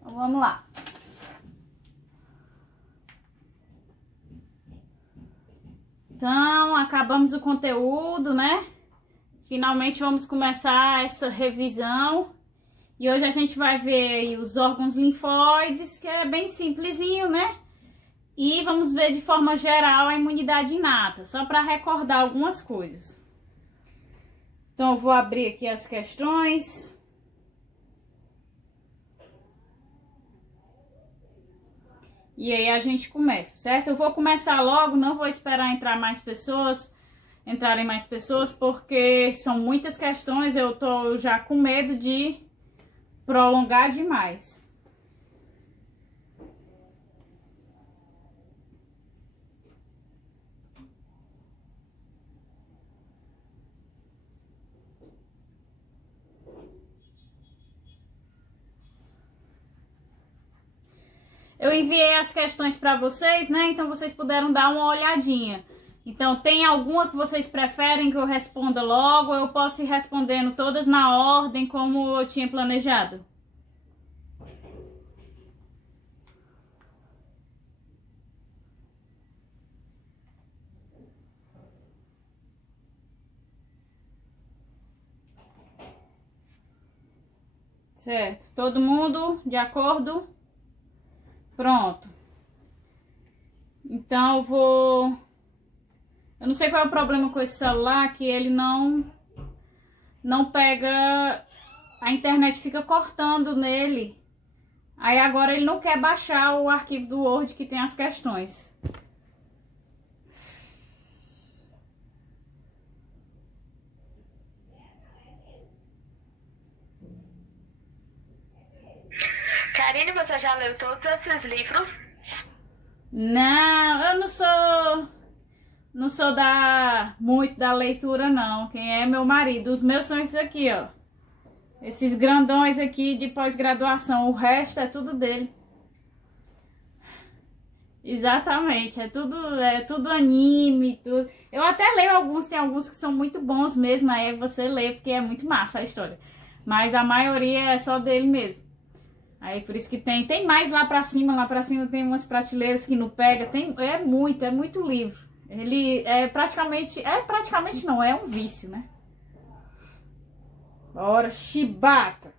Então, vamos lá. Então, acabamos o conteúdo, né? Finalmente vamos começar essa revisão. E hoje a gente vai ver aí os órgãos linfóides, que é bem simplesinho, né? E vamos ver de forma geral a imunidade inata, só para recordar algumas coisas. Então, eu vou abrir aqui as questões. E aí a gente começa, certo? Eu vou começar logo, não vou esperar entrarem mais pessoas, porque são muitas questões, eu tô já com medo de prolongar demais. Eu enviei as questões para vocês, né? Então vocês puderam dar uma olhadinha. Então, tem alguma que vocês preferem que eu responda logo? Ou eu posso ir respondendo todas na ordem como eu tinha planejado? Certo. Todo mundo de acordo? Pronto. Então, eu não sei qual é o problema com esse celular, que ele não pega, a internet fica cortando nele. Aí agora ele não quer baixar o arquivo do Word que tem as questões. Karine, você já leu todos esses livros? Não, eu não sou muito da leitura, não. Quem é meu marido. Os meus são esses aqui, ó. Esses grandões aqui de pós-graduação. O resto é tudo dele. Exatamente. É tudo anime, tudo. Eu até leio alguns, tem alguns que são muito bons mesmo. Aí você lê, porque é muito massa a história. Mas a maioria é só dele mesmo. Aí por isso que tem mais lá pra cima tem umas prateleiras que não pega, é muito livro. Ele praticamente não, é um vício, né? Bora, Chibata!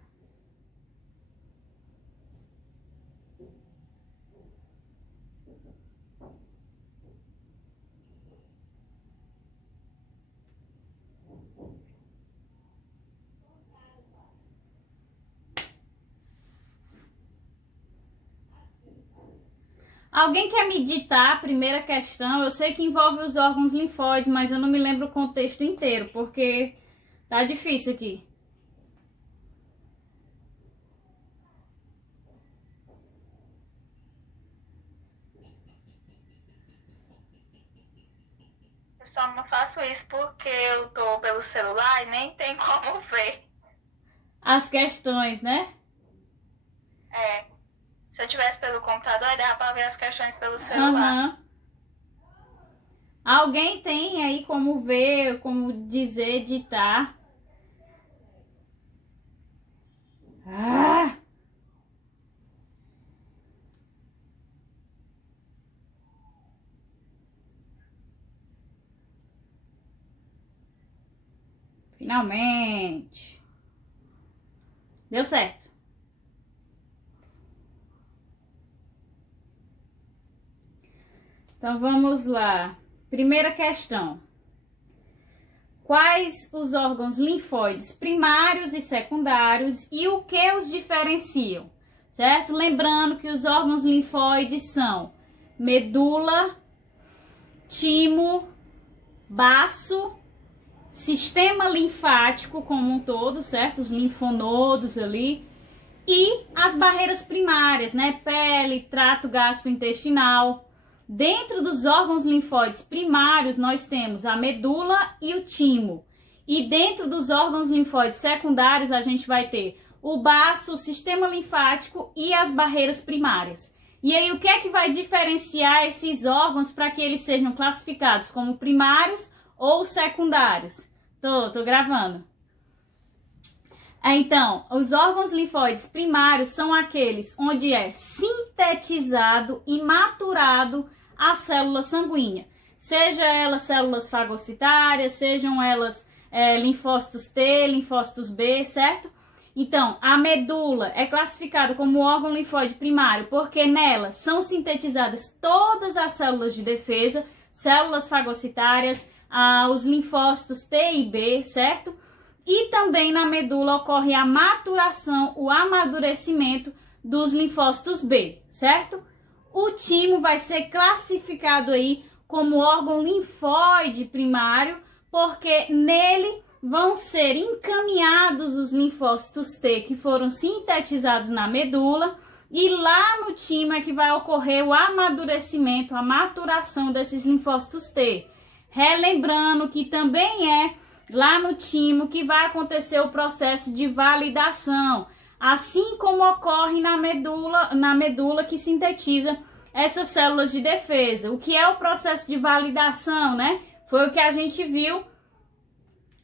Alguém quer me ditar a primeira questão? Eu sei que envolve os órgãos linfóides, mas eu não me lembro o contexto inteiro, porque tá difícil aqui. Eu só não faço isso porque eu tô pelo celular e nem tem como ver. As questões, né? É. Se eu tivesse pelo computador, dava pra ver as questões pelo celular. Uhum. Alguém tem aí como ver, como dizer, ditar? Ah! Finalmente. Deu certo. Então vamos lá. Primeira questão. Quais os órgãos linfóides primários e secundários e o que os diferenciam? Certo? Lembrando que os órgãos linfóides são medula, timo, baço, sistema linfático como um todo, certo? Os linfonodos ali. E as barreiras primárias, né? Pele, trato gastrointestinal. Dentro dos órgãos linfóides primários, nós temos a medula e o timo. E dentro dos órgãos linfóides secundários, a gente vai ter o baço, o sistema linfático e as barreiras primárias. E aí, o que é que vai diferenciar esses órgãos para que eles sejam classificados como primários ou secundários? Tô gravando. Então, os órgãos linfóides primários são aqueles onde é sintetizado e maturado a célula sanguínea. Seja elas células fagocitárias, sejam elas linfócitos T, linfócitos B, certo? Então, a medula é classificada como órgão linfóide primário porque nela são sintetizadas todas as células de defesa, células fagocitárias, os linfócitos T e B, certo? E também na medula ocorre a maturação, o amadurecimento dos linfócitos B, certo? O timo vai ser classificado aí como órgão linfóide primário, porque nele vão ser encaminhados os linfócitos T que foram sintetizados na medula, e lá no timo é que vai ocorrer o amadurecimento, a maturação desses linfócitos T. Relembrando que também é lá no timo que vai acontecer o processo de validação, assim como ocorre na medula que sintetiza essas células de defesa. O que é o processo de validação, né? Foi o que a gente viu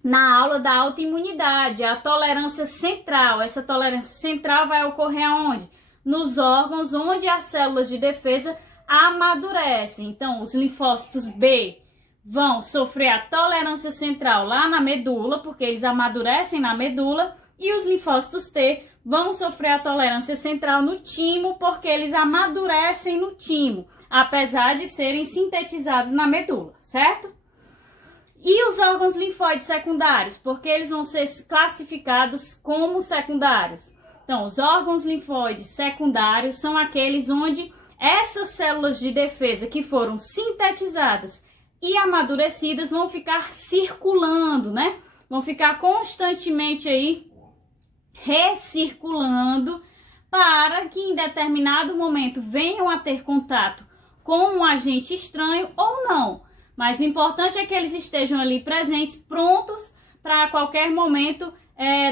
na aula da autoimunidade, a tolerância central. Essa tolerância central vai ocorrer aonde? Nos órgãos onde as células de defesa amadurecem. Então, os linfócitos B vão sofrer a tolerância central lá na medula, porque eles amadurecem na medula, e os linfócitos T vão sofrer a tolerância central no timo, porque eles amadurecem no timo, apesar de serem sintetizados na medula, certo? E os órgãos linfóides secundários, porque eles vão ser classificados como secundários. Então, os órgãos linfóides secundários são aqueles onde essas células de defesa que foram sintetizadas e amadurecidas vão ficar circulando, né? Vão ficar constantemente aí recirculando para que em determinado momento venham a ter contato com um agente estranho ou não. Mas o importante é que eles estejam ali presentes, prontos para a qualquer momento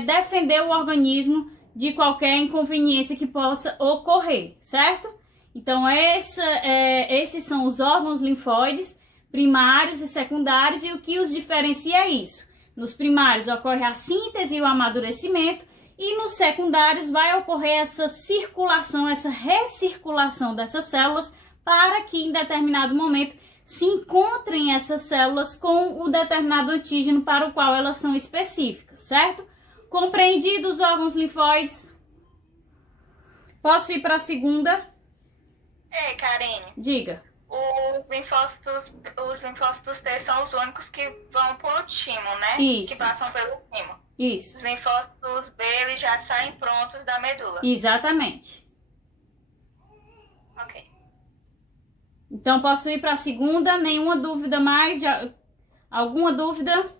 defender o organismo de qualquer inconveniência que possa ocorrer, certo? Então, esses são os órgãos linfóides primários e secundários, e o que os diferencia é isso. Nos primários ocorre a síntese e o amadurecimento, e nos secundários vai ocorrer essa circulação, essa recirculação dessas células para que em determinado momento se encontrem essas células com o determinado antígeno para o qual elas são específicas, certo? Compreendidos os órgãos linfóides? Posso ir para a segunda? Ei, Karine. Diga. Os linfócitos T são os únicos que vão pro timo, né? Isso. Que passam pelo timo. Isso. Os linfócitos B, eles já saem prontos da medula. Exatamente. Ok. Então, posso ir para a segunda? Nenhuma dúvida mais? Alguma dúvida?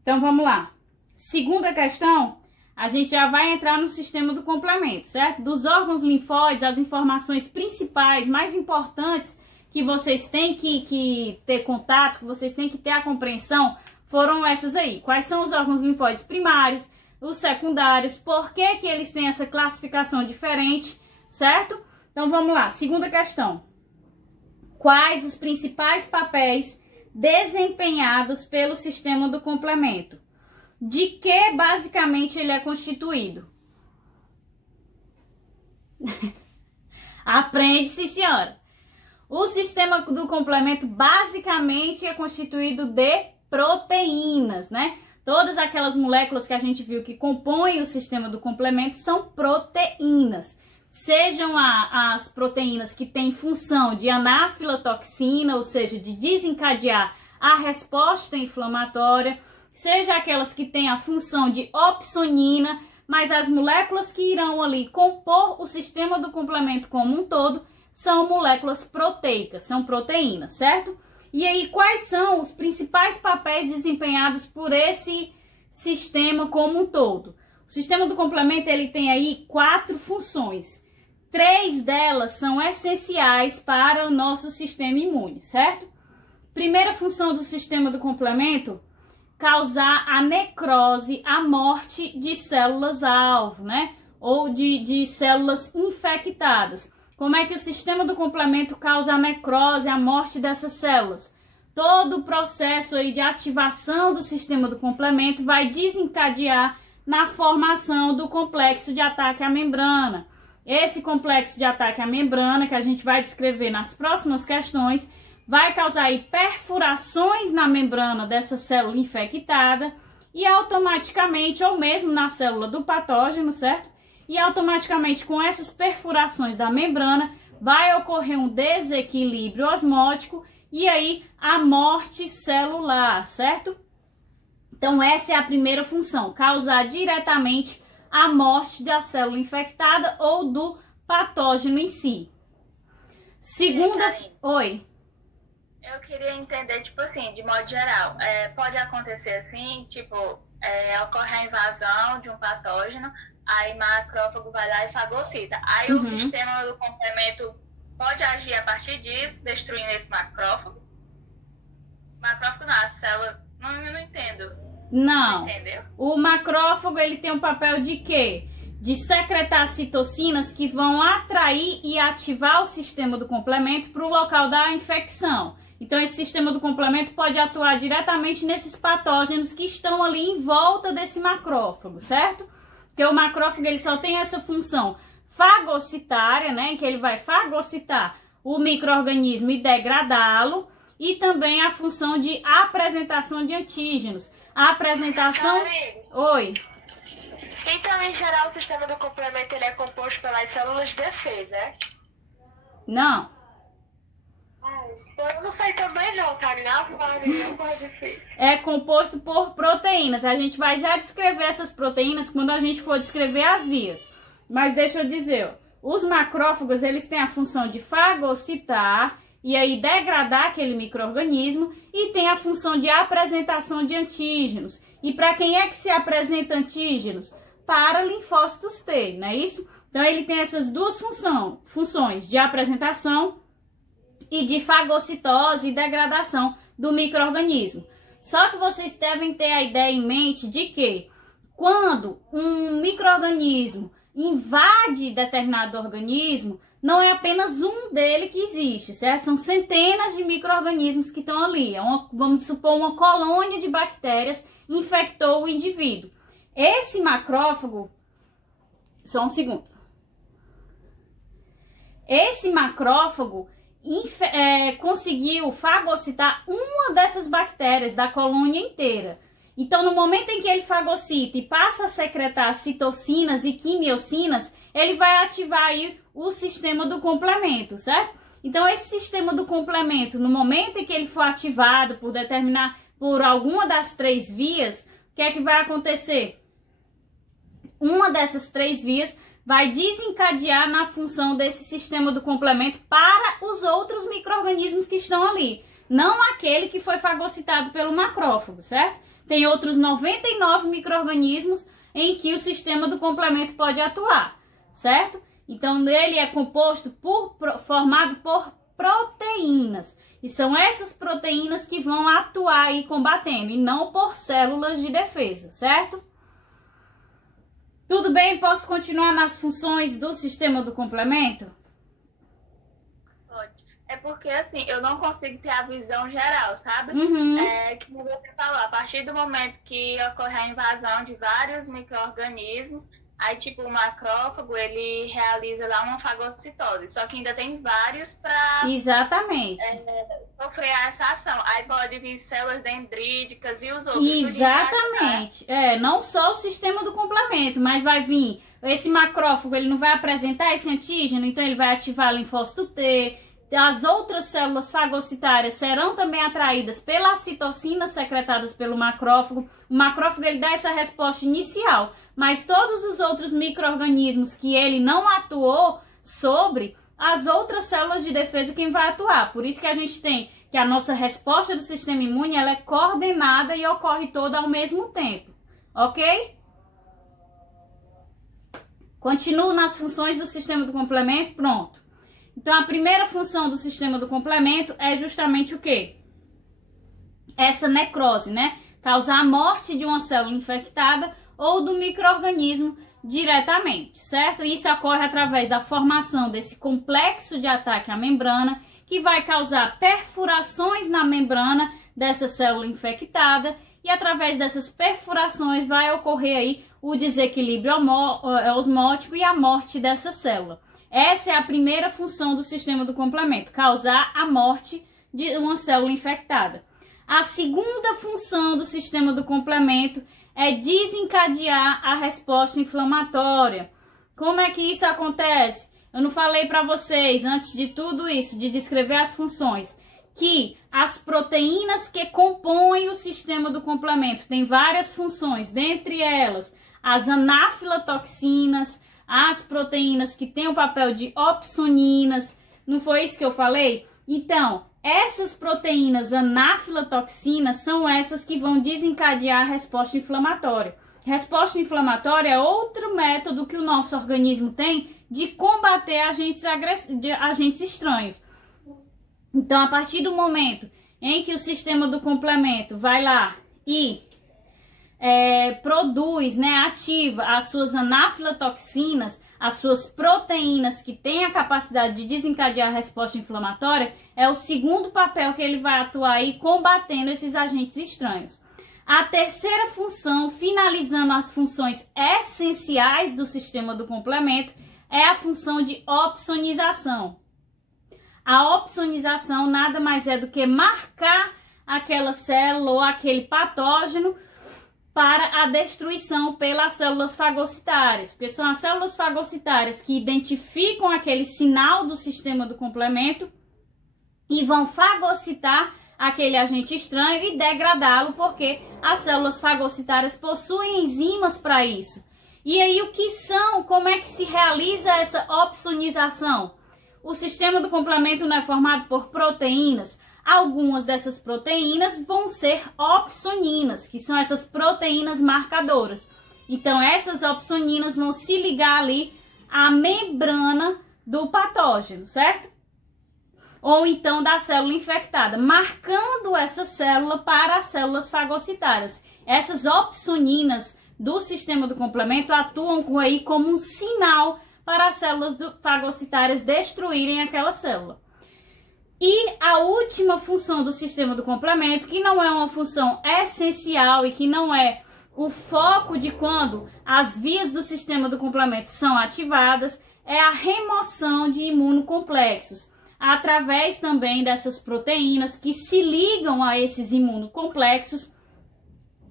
Então, vamos lá. Segunda questão, a gente já vai entrar no sistema do complemento, certo? Dos órgãos linfóides, as informações principais, mais importantes que vocês têm que ter contato, que vocês têm que ter a compreensão, foram essas aí. Quais são os órgãos linfóides primários, os secundários, por que eles têm essa classificação diferente, certo? Então, vamos lá. Segunda questão. Quais os principais papéis desempenhados pelo sistema do complemento? De que, basicamente, ele é constituído? Aprende, sim, senhora. O sistema do complemento, basicamente, é constituído de proteínas, né? Todas aquelas moléculas que a gente viu que compõem o sistema do complemento são proteínas. Sejam as proteínas que têm função de anafilotoxina, ou seja, de desencadear a resposta inflamatória, seja aquelas que têm a função de opsonina, mas as moléculas que irão ali compor o sistema do complemento como um todo são moléculas proteicas, são proteínas, certo? E aí, quais são os principais papéis desempenhados por esse sistema como um todo? O sistema do complemento, ele tem aí 4 funções. 3 delas são essenciais para o nosso sistema imune, certo? Primeira função do sistema do complemento, causar a necrose, a morte de células-alvo, né? Ou de células infectadas. Como é que o sistema do complemento causa a necrose, a morte dessas células? todo o processo aí de ativação do sistema do complemento vai desencadear na formação do complexo de ataque à membrana. Esse complexo de ataque à membrana, que a gente vai descrever nas próximas questões, vai causar aí perfurações na membrana dessa célula infectada e automaticamente, ou mesmo na célula do patógeno, certo? E automaticamente com essas perfurações da membrana vai ocorrer um desequilíbrio osmótico e aí a morte celular, certo? Então essa é a primeira função, causar diretamente a morte da célula infectada ou do patógeno em si. Segunda... Oi. Eu queria entender, tipo assim, de modo geral, pode acontecer assim, tipo, ocorre a invasão de um patógeno, aí o macrófago vai lá e fagocita. Aí o sistema do complemento pode agir a partir disso, destruindo esse macrófago? Macrófago não, a célula, não entendo. Não. Entendeu? O macrófago, ele tem o papel de quê? De secretar citocinas que vão atrair e ativar o sistema do complemento para o local da infecção. Então, esse sistema do complemento pode atuar diretamente nesses patógenos que estão ali em volta desse macrófago, certo? Porque o macrófago ele só tem essa função fagocitária, né? Em que ele vai fagocitar o micro-organismo e degradá-lo. E também a função de apresentação de antígenos. A apresentação... Oi. Então, em geral, o sistema do complemento ele é composto pelas células de defesa, né? Não. Eu não sei também não, Karina. Não pode ser. É composto por proteínas. A gente vai já descrever essas proteínas quando a gente for descrever as vias. Mas deixa eu dizer, ó, os macrófagos eles têm a função de fagocitar e aí degradar aquele micro-organismo e tem a função de apresentação de antígenos. E para quem é que se apresenta antígenos? Para linfócitos T, não é isso? Então ele tem essas duas funções de apresentação e de fagocitose e degradação do micro-organismo. Só que vocês devem ter a ideia em mente de que quando um micro-organismo invade determinado organismo, não é apenas um dele que existe, certo? São centenas de micro-organismos que estão ali. Vamos supor, uma colônia de bactérias infectou o indivíduo. Esse macrófago... Só um segundo. Esse macrófago conseguiu fagocitar uma dessas bactérias da colônia inteira. Então, no momento em que ele fagocita e passa a secretar citocinas e quimiocinas, ele vai ativar aí o sistema do complemento, certo? Então, esse sistema do complemento, no momento em que ele for ativado por alguma das três vias, o que é que vai acontecer? Uma dessas três vias vai desencadear na função desse sistema do complemento para os outros micro-organismos que estão ali. Não aquele que foi fagocitado pelo macrófago, certo? Tem outros 99 micro-organismos em que o sistema do complemento pode atuar, certo? Então, ele é formado por proteínas. E são essas proteínas que vão atuar aí combatendo, e não por células de defesa, certo? Tudo bem? Posso continuar nas funções do sistema do complemento? Pode. É porque, assim, eu não consigo ter a visão geral, sabe? Que você falou, a partir do momento que ocorre a invasão de vários micro-organismos, aí, tipo, o macrófago, ele realiza lá uma fagocitose. Só que ainda tem vários para... Exatamente. Sofrer essa ação. Aí pode vir células dendríticas e os outros. Exatamente. Não só o sistema do complemento, mas vai vir... Esse macrófago, ele não vai apresentar esse antígeno, então ele vai ativar linfócito T. As outras células fagocitárias serão também atraídas pelas citocinas secretadas pelo macrófago. O macrófago, ele dá essa resposta inicial, mas todos os outros micro-organismos que ele não atuou sobre, as outras células de defesa quem vai atuar. Por isso que a gente tem que a nossa resposta do sistema imune, ela é coordenada e ocorre toda ao mesmo tempo, ok? Continuo nas funções do sistema do complemento, pronto. Então, a primeira função do sistema do complemento é justamente o quê? Essa necrose, né? Causar a morte de uma célula infectada ou do micro-organismo diretamente, certo? Isso ocorre através da formação desse complexo de ataque à membrana, que vai causar perfurações na membrana dessa célula infectada, e através dessas perfurações vai ocorrer aí o desequilíbrio osmótico e a morte dessa célula. Essa é a primeira função do sistema do complemento, causar a morte de uma célula infectada. A segunda função do sistema do complemento é desencadear a resposta inflamatória. Como é que isso acontece? Eu não falei para vocês, antes de tudo isso, de descrever as funções, que as proteínas que compõem o sistema do complemento têm várias funções, dentre elas as anafilotoxinas, as proteínas que têm o papel de opsoninas. Não foi isso que eu falei? Então, essas proteínas anafilotoxinas são essas que vão desencadear a resposta inflamatória. Resposta inflamatória é outro método que o nosso organismo tem de combater agentes estranhos. Então, a partir do momento em que o sistema do complemento vai lá e produz, ativa as suas anafilotoxinas, as suas proteínas que têm a capacidade de desencadear a resposta inflamatória, é o segundo papel que ele vai atuar aí combatendo esses agentes estranhos. A terceira função, finalizando as funções essenciais do sistema do complemento, é a função de opsonização. A opsonização nada mais é do que marcar aquela célula ou aquele patógeno para a destruição pelas células fagocitárias, porque são as células fagocitárias que identificam aquele sinal do sistema do complemento e vão fagocitar aquele agente estranho e degradá-lo, porque as células fagocitárias possuem enzimas para isso. E aí como é que se realiza essa opsonização? O sistema do complemento não é formado por proteínas. Algumas dessas proteínas vão ser opsoninas, que são essas proteínas marcadoras. Então, essas opsoninas vão se ligar ali à membrana do patógeno, certo? Ou então da célula infectada, marcando essa célula para as células fagocitárias. Essas opsoninas do sistema do complemento atuam aí como um sinal para as células fagocitárias destruírem aquela célula. E a última função do sistema do complemento, que não é uma função essencial e que não é o foco de quando as vias do sistema do complemento são ativadas, é a remoção de imunocomplexos, através também dessas proteínas que se ligam a esses imunocomplexos.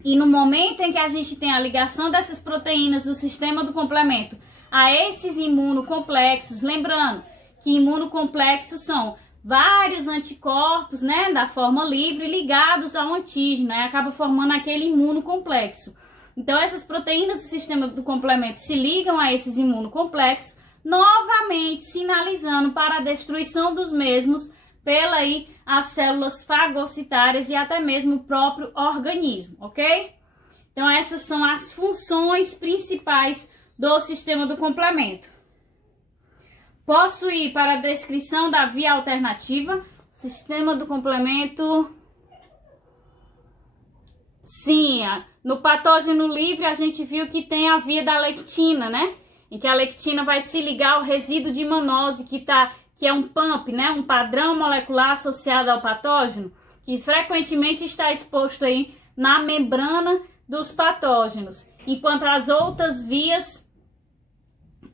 E no momento em que a gente tem a ligação dessas proteínas do sistema do complemento a esses imunocomplexos, lembrando que imunocomplexos são vários anticorpos, da forma livre, ligados ao antígeno, acaba formando aquele imunocomplexo. Então, essas proteínas do sistema do complemento se ligam a esses imunocomplexos, novamente sinalizando para a destruição dos mesmos as células fagocitárias e até mesmo o próprio organismo, ok? Então, essas são as funções principais do sistema do complemento. Posso ir para a descrição da via alternativa. Sistema do complemento. Sim, no patógeno livre a gente viu que tem a via da lectina, em que a lectina vai se ligar ao resíduo de manose, que é um PAMP, um padrão molecular associado ao patógeno, que frequentemente está exposto aí na membrana dos patógenos. Enquanto as outras vias,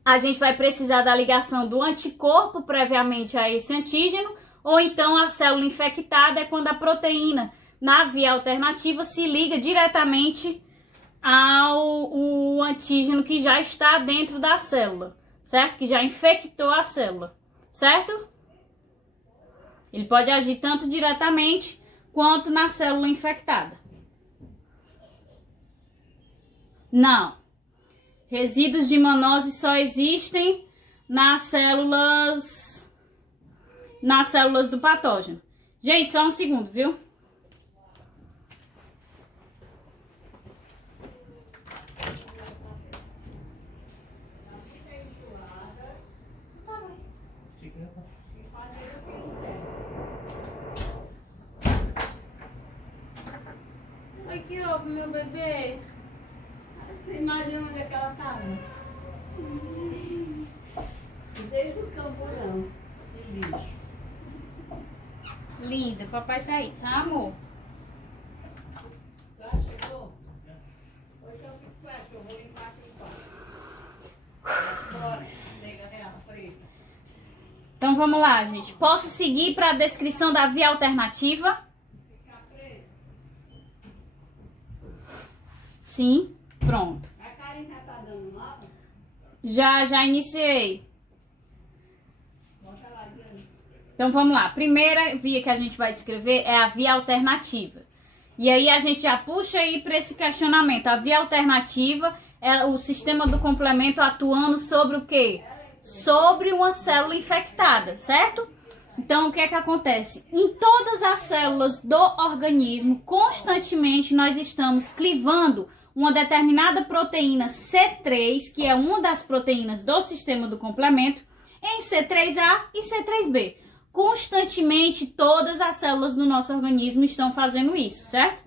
a gente vai precisar da ligação do anticorpo previamente a esse antígeno, ou então a célula infectada é quando a proteína na via alternativa se liga diretamente ao antígeno que já está dentro da célula, certo? Que já infectou a célula, certo? Ele pode agir tanto diretamente quanto na célula infectada. Não. Resíduos de manose só existem nas células do patógeno. Gente, só um segundo, viu? Oi, que houve, meu bebê? Você imagina onde é que ela estava? Desde o camburão de lixo. Linda, papai tá aí, tá, amor? Já chegou? Hoje eu fico com essa, eu vou limpar aqui então. Bora, nega real, frita. Então vamos lá, gente. Posso seguir para a descrição da via alternativa? Ficar preso. Sim, pronto. A Karen já tá dando nova? Já iniciei. Bota lá, Diana. Então vamos lá. A primeira via que a gente vai descrever é a via alternativa. E aí a gente já puxa aí para esse questionamento. A via alternativa é o sistema do complemento atuando sobre o quê? Sobre uma célula infectada, certo? Então o que é que acontece? Em todas as células do organismo, constantemente nós estamos clivando uma determinada proteína C3, que é uma das proteínas do sistema do complemento, em C3A e C3B. Constantemente, todas as células do nosso organismo estão fazendo isso, certo?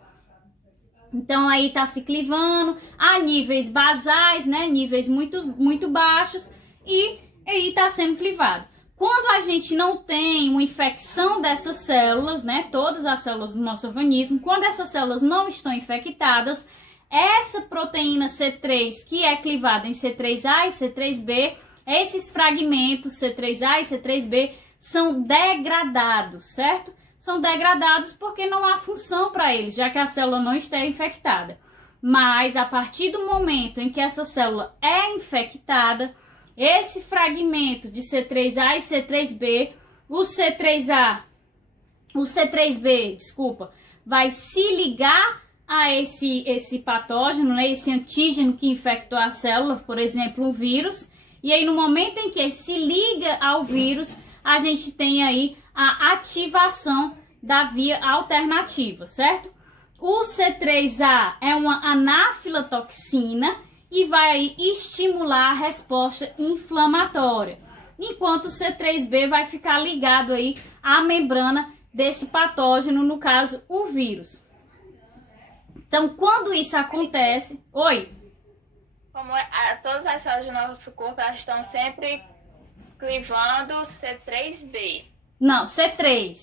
Então, aí está se clivando a níveis basais, né? Níveis muito baixos, e aí está sendo clivado. Quando a gente não tem uma infecção dessas células, né? Todas as células do nosso organismo, quando essas células não estão infectadas, essa proteína C3, que é clivada em C3A e C3B, esses fragmentos C3A e C3B são degradados, certo? São degradados porque não há função para eles, já que a célula não está infectada. Mas a partir do momento em que essa célula é infectada, esse fragmento de C3A e C3B, o C3B, vai se ligar a esse patógeno, né, esse antígeno que infectou a célula, por exemplo, um vírus. E aí, no momento em que se liga ao vírus, a gente tem aí a ativação da via alternativa, certo? O C3A é uma anafilotoxina e vai estimular a resposta inflamatória, enquanto o C3B vai ficar ligado aí à membrana desse patógeno, no caso, o vírus. Então, quando isso acontece... Oi? Como todas as células do nosso corpo, elas estão sempre clivando C3B. Não, C3.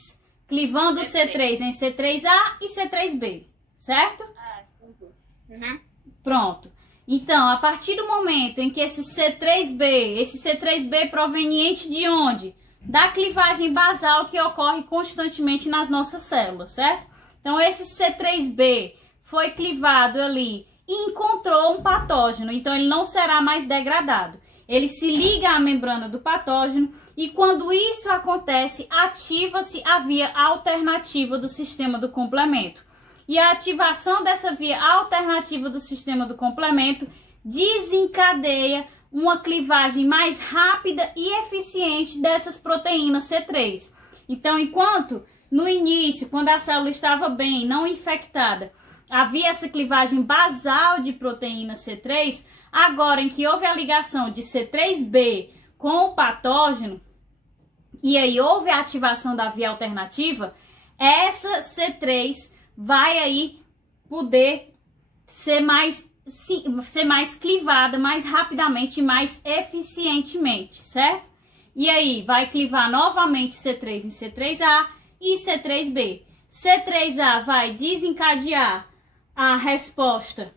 Clivando C3 em C3A e C3B, certo? Ah, entendi. Uhum. Pronto. Então, a partir do momento em que esse C3B proveniente de onde? Da clivagem basal que ocorre constantemente nas nossas células, certo? Então, esse C3B foi clivado ali e encontrou um patógeno, então ele não será mais degradado. Ele se liga à membrana do patógeno e quando isso acontece, ativa-se a via alternativa do sistema do complemento. E a ativação dessa via alternativa do sistema do complemento desencadeia uma clivagem mais rápida e eficiente dessas proteínas C3. Então, enquanto no início, quando a célula estava bem, não infectada, havia essa clivagem basal de proteína C3, agora em que houve a ligação de C3B com o patógeno, e aí houve a ativação da via alternativa, essa C3 vai aí poder ser mais clivada mais rapidamente e mais eficientemente, certo? E aí vai clivar novamente C3 em C3A e C3B. C3A vai desencadear a resposta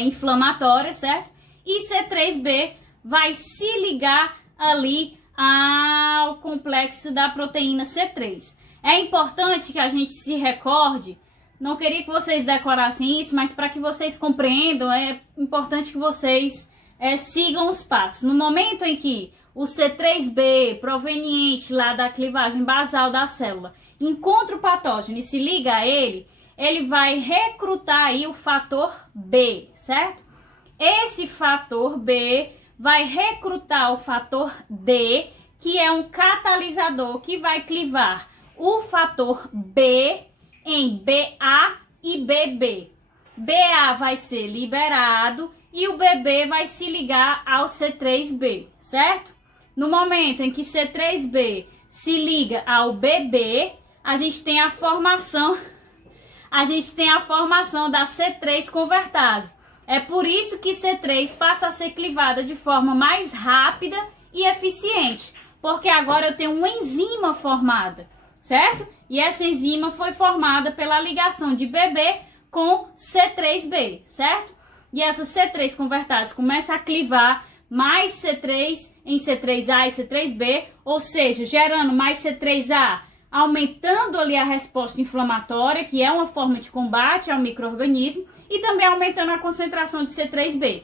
inflamatória, certo? E C3B vai se ligar ali ao complexo da proteína C3. É importante que a gente se recorde, não queria que vocês decorassem isso, mas para que vocês compreendam, é importante que vocês sigam os passos. No momento em que o C3B, proveniente lá da clivagem basal da célula, encontra o patógeno e se liga a ele, ele vai recrutar aí o fator B, certo? Esse fator B vai recrutar o fator D, que é um catalisador que vai clivar o fator B em BA e BB. BA vai ser liberado e o BB vai se ligar ao C3B, certo? No momento em que C3B se liga ao BB, a gente tem a formação da C3 convertase. É por isso que C3 passa a ser clivada de forma mais rápida e eficiente, Porque agora eu tenho uma enzima formada, certo? E essa enzima foi formada pela ligação de BB com C3B, certo? E essa C3 convertase começa a clivar mais C3 em C3A e C3B, ou seja, gerando mais C3A, aumentando ali a resposta inflamatória, que é uma forma de combate ao micro-organismo, e também aumentando a concentração de C3B.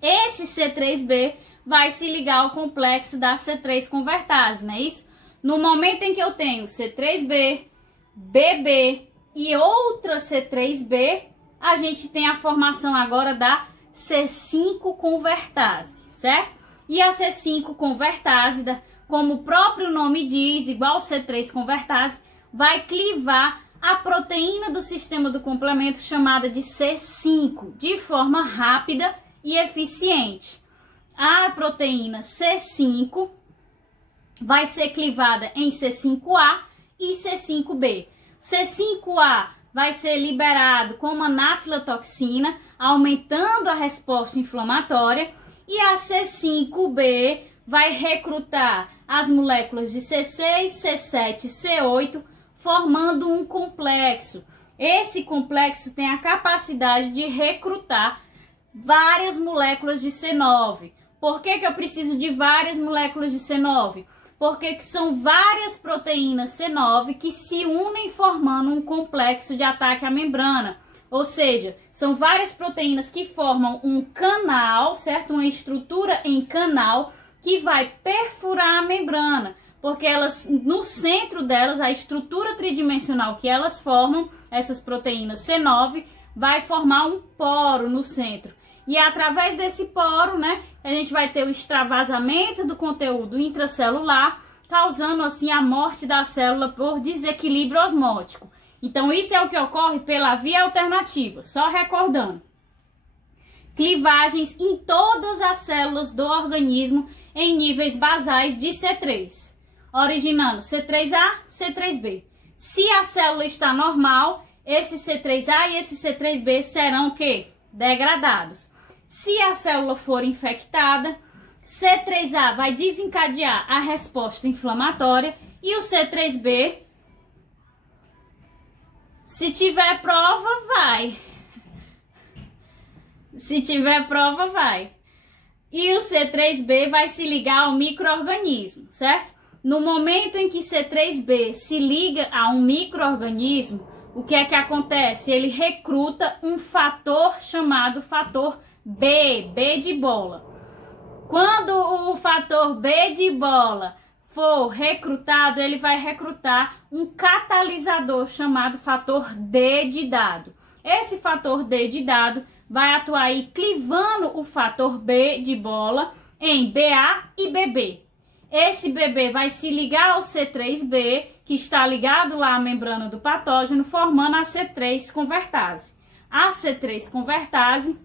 Esse C3B vai se ligar ao complexo da C3 convertase, não é isso? No momento em que eu tenho C3B, BB e outra C3B, a gente tem a formação agora da C5 convertase, certo? E a C5 convertase, como o próprio nome diz, igual C3 convertase, vai clivar a proteína do sistema do complemento chamada de C5, de forma rápida e eficiente. A proteína C5 vai ser clivada em C5A e C5B. C5A vai ser liberado como anafilotoxina, aumentando a resposta inflamatória, e a C5B vai recrutar as moléculas de C6, C7 e C8, formando um complexo. Esse complexo tem a capacidade de recrutar várias moléculas de C9. Por que eu preciso de várias moléculas de C9? Porque são várias proteínas C9 que se unem formando um complexo de ataque à membrana. Ou seja, são várias proteínas que formam um canal, certo? Uma estrutura em canal que vai perfurar a membrana. Porque elas, no centro delas, a estrutura tridimensional que elas formam, essas proteínas C9, vai formar um poro no centro. E através desse poro, né, a gente vai ter o extravasamento do conteúdo intracelular, causando assim a morte da célula por desequilíbrio osmótico. Então isso é o que ocorre pela via alternativa, só recordando. Clivagens em todas as células do organismo em níveis basais de C3, originando C3A, C3B. Se a célula está normal, esse C3A e esse C3B serão o quê? Degradados. Se a célula for infectada, C3A vai desencadear a resposta inflamatória e o C3B, se tiver prova, vai. Se tiver prova, vai. E o C3B vai se ligar ao micro-organismo, certo? No momento em que C3B se liga a um micro-organismo, o que é que acontece? Ele recruta um fator chamado fator B, B de bola. Quando o fator B de bola for recrutado, ele vai recrutar um catalisador chamado fator D de dado. Esse fator D de dado vai atuar aí clivando o fator B de bola em BA e BB. Esse BB vai se ligar ao C3B, que está ligado lá à membrana do patógeno, formando a C3 convertase. A C3 convertase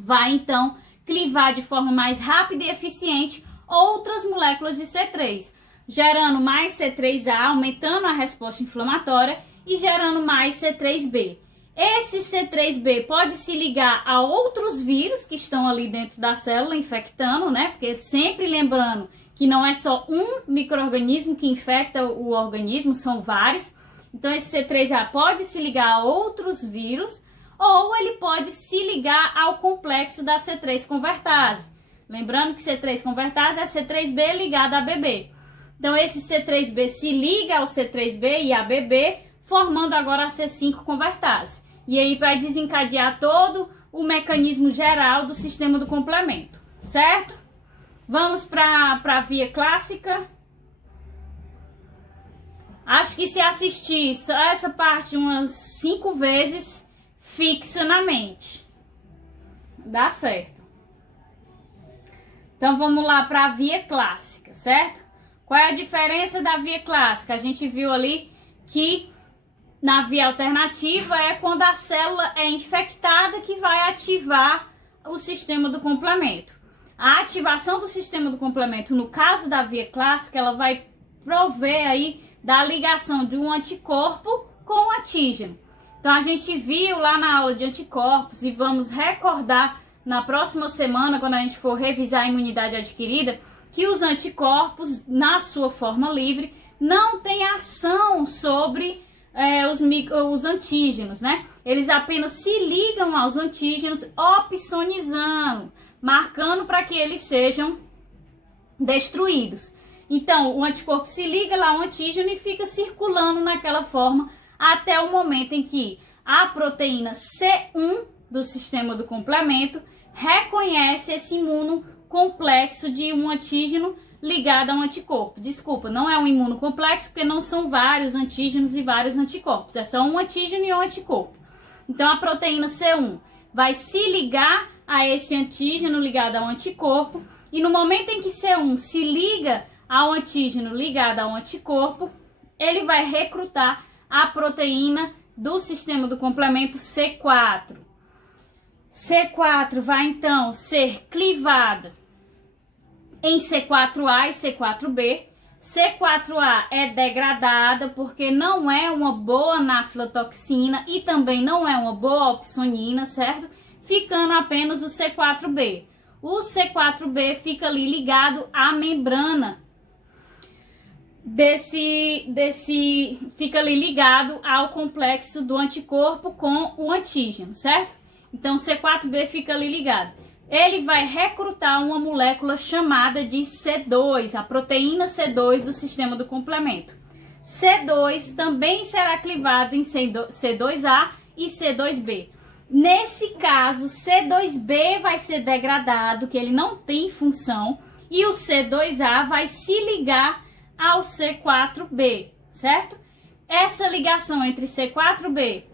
vai então clivar de forma mais rápida e eficiente outras moléculas de C3, gerando mais C3A, aumentando a resposta inflamatória e gerando mais C3B. Esse C3B pode se ligar a outros vírus que estão ali dentro da célula infectando, né? Porque sempre lembrando que não é só um micro-organismo que infecta o organismo, são vários. Então esse C3A pode se ligar a outros vírus, ou ele pode se ligar ao complexo da C3 convertase. Lembrando que C3 convertase é C3B ligado a BB. Então esse C3B se liga ao C3B e a BB, formando agora a C5 convertase. E aí vai desencadear todo o mecanismo geral do sistema do complemento, certo? Vamos para a via clássica. Acho que se assistir só essa parte umas 5 vezes, fixa na mente. Dá certo. Então vamos lá para a via clássica, certo? Qual é a diferença da via clássica? A gente viu ali que na via alternativa é quando a célula é infectada que vai ativar o sistema do complemento. A ativação do sistema do complemento, no caso da via clássica, ela vai prover aí da ligação de um anticorpo com o antígeno. Então a gente viu lá na aula de anticorpos e vamos recordar na próxima semana, quando a gente for revisar a imunidade adquirida, que os anticorpos, na sua forma livre, não têm ação sobre os antígenos, né? Eles apenas se ligam aos antígenos opsonizando, marcando para que eles sejam destruídos. Então, o anticorpo se liga lá ao antígeno e fica circulando naquela forma até o momento em que a proteína C1 do sistema do complemento reconhece esse imunocomplexo de um antígeno ligado a um anticorpo. Desculpa, não é um imunocomplexo porque não são vários antígenos e vários anticorpos, é só um antígeno e um anticorpo. Então, a proteína C1 vai se ligar a esse antígeno ligado ao anticorpo e no momento em que C1 se liga ao antígeno ligado ao anticorpo, ele vai recrutar a proteína do sistema do complemento C4. C4 vai então ser clivada em C4A e C4B. C4A é degradada porque não é uma boa naflotoxina e também não é uma boa opsonina, certo? Ficando apenas o C4B. O C4B fica ali ligado à membrana fica ali ligado ao complexo do anticorpo com o antígeno, certo? Então, C4B fica ali ligado. Ele vai recrutar uma molécula chamada de C2, a proteína C2 do sistema do complemento. C2 também será clivado em C2A e C2B. Nesse caso, C2B vai ser degradado, que ele não tem função, e o C2A vai se ligar ao C4B, certo? Essa ligação entre C4B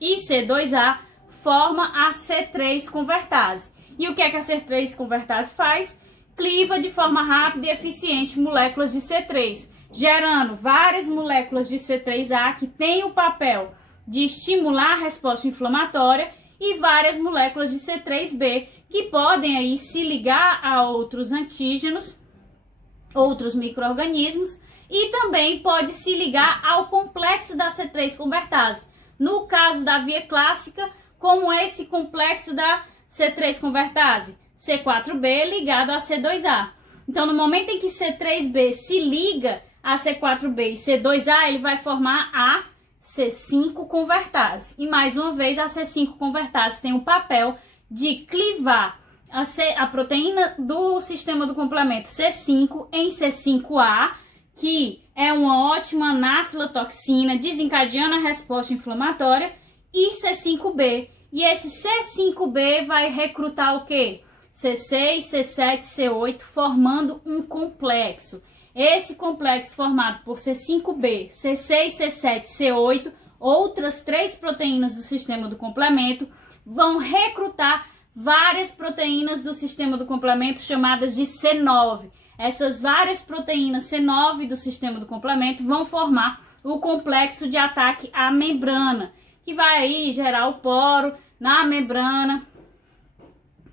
e C2A forma a C3 convertase. E o que é que a C3 convertase faz? Cliva de forma rápida e eficiente moléculas de C3, gerando várias moléculas de C3A que têm o papel de estimular a resposta inflamatória e várias moléculas de C3B que podem aí se ligar a outros antígenos, outros micro-organismos, e também pode se ligar ao complexo da C3 convertase. No caso da via clássica, como esse complexo da C3 convertase, C4B ligado a C2A. Então, no momento em que C3B se liga a C4B e C2A, ele vai formar a C5 convertase. E mais uma vez, a C5 convertase tem o papel de clivar a proteína do sistema do complemento C5 em C5A, que é uma ótima naflotoxina, desencadeando a resposta inflamatória, e C5B. E esse C5B vai recrutar o quê? C6, C7, C8, formando um complexo. Esse complexo formado por C5B, C6, C7, C8, outras 3 proteínas do sistema do complemento, vão recrutar várias proteínas do sistema do complemento chamadas de C9. Essas várias proteínas C9 do sistema do complemento vão formar o complexo de ataque à membrana, que vai aí gerar o poro na membrana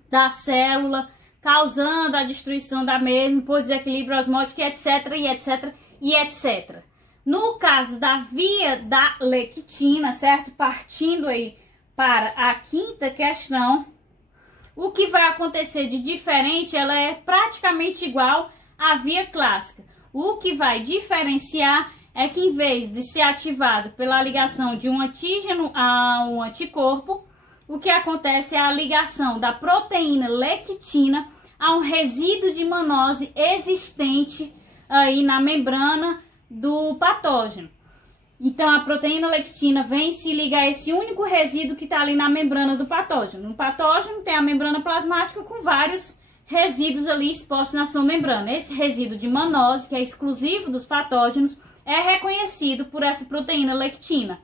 da célula, causando a destruição da mesma, por desequilíbrio osmótico, etc, e etc, e etc. No caso da via da lectina, certo? Partindo aí para a quinta questão, o que vai acontecer de diferente, ela é praticamente igual à via clássica. O que vai diferenciar é que em vez de ser ativado pela ligação de um antígeno a um anticorpo, o que acontece é a ligação da proteína lectina a um resíduo de manose existente aí na membrana do patógeno. Então, a proteína lectina vem se ligar a esse único resíduo que está ali na membrana do patógeno. No patógeno tem a membrana plasmática com vários resíduos ali expostos na sua membrana. Esse resíduo de manose, que é exclusivo dos patógenos, é reconhecido por essa proteína lectina.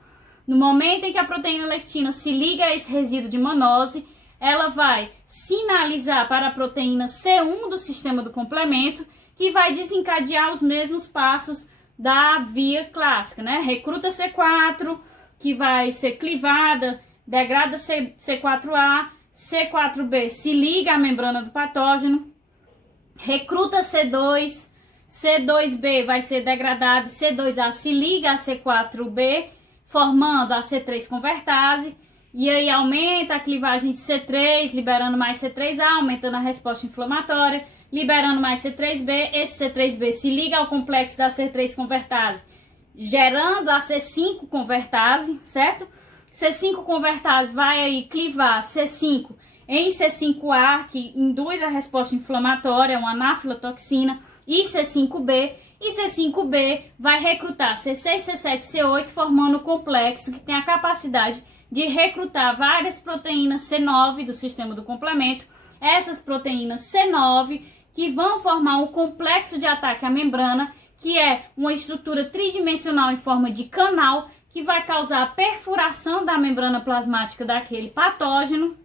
No momento em que a proteína lectina se liga a esse resíduo de manose, ela vai sinalizar para a proteína C1 do sistema do complemento, que vai desencadear os mesmos passos da via clássica, né? Recruta C4, que vai ser clivada, degrada C4A, C4B se liga à membrana do patógeno, recruta C2, C2B vai ser degradado, C2A se liga a C4B, formando a C3 convertase, E aí aumenta a clivagem de C3, liberando mais C3A, aumentando a resposta inflamatória, liberando mais C3B. Esse C3B se liga ao complexo da C3 convertase, gerando a C5 convertase, certo? C5 convertase vai aí clivar C5 em C5A, que induz a resposta inflamatória, uma anafilotoxina, e C5B. E C5B vai recrutar C6, C7, C8, formando um complexo que tem a capacidade de recrutar várias proteínas C9 do sistema do complemento. Essas proteínas C9 que vão formar um complexo de ataque à membrana, que é uma estrutura tridimensional em forma de canal, que vai causar a perfuração da membrana plasmática daquele patógeno.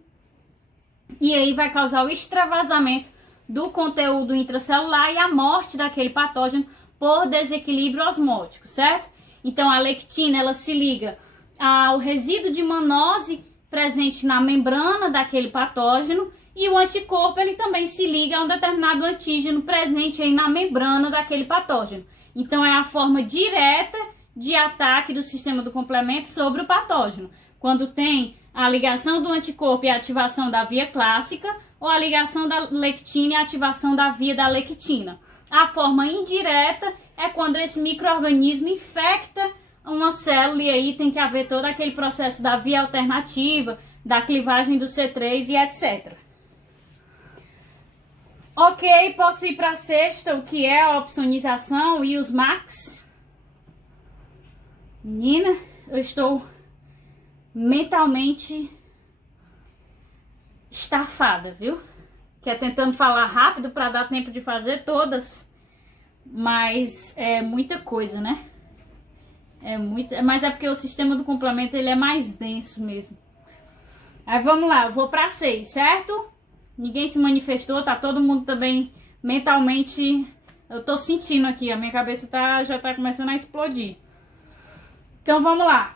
E aí vai causar o extravasamento do conteúdo intracelular e a morte daquele patógeno por desequilíbrio osmótico, certo? Então a lectina, ela se liga ao resíduo de mannose presente na membrana daquele patógeno, e o anticorpo, ele também se liga a um determinado antígeno presente aí na membrana daquele patógeno. Então é a forma direta de ataque do sistema do complemento sobre o patógeno, quando tem a ligação do anticorpo e a ativação da via clássica, ou a ligação da lectina e a ativação da via da lectina. A forma indireta é quando esse micro-organismo infecta uma célula, e aí tem que haver todo aquele processo da via alternativa, da clivagem do C3 e etc. Ok, posso ir para a sexta, o que é a opsonização e os MACs? Menina, eu estou mentalmente estafada, viu? Que é tentando falar rápido para dar tempo de fazer todas, mas é muita coisa, né? Mas é porque o sistema do complemento, ele é mais denso mesmo. Aí vamos lá, eu vou para 6, certo? Ninguém se manifestou, tá todo mundo também mentalmente, eu tô sentindo aqui, a minha cabeça já tá começando a explodir. Então vamos lá.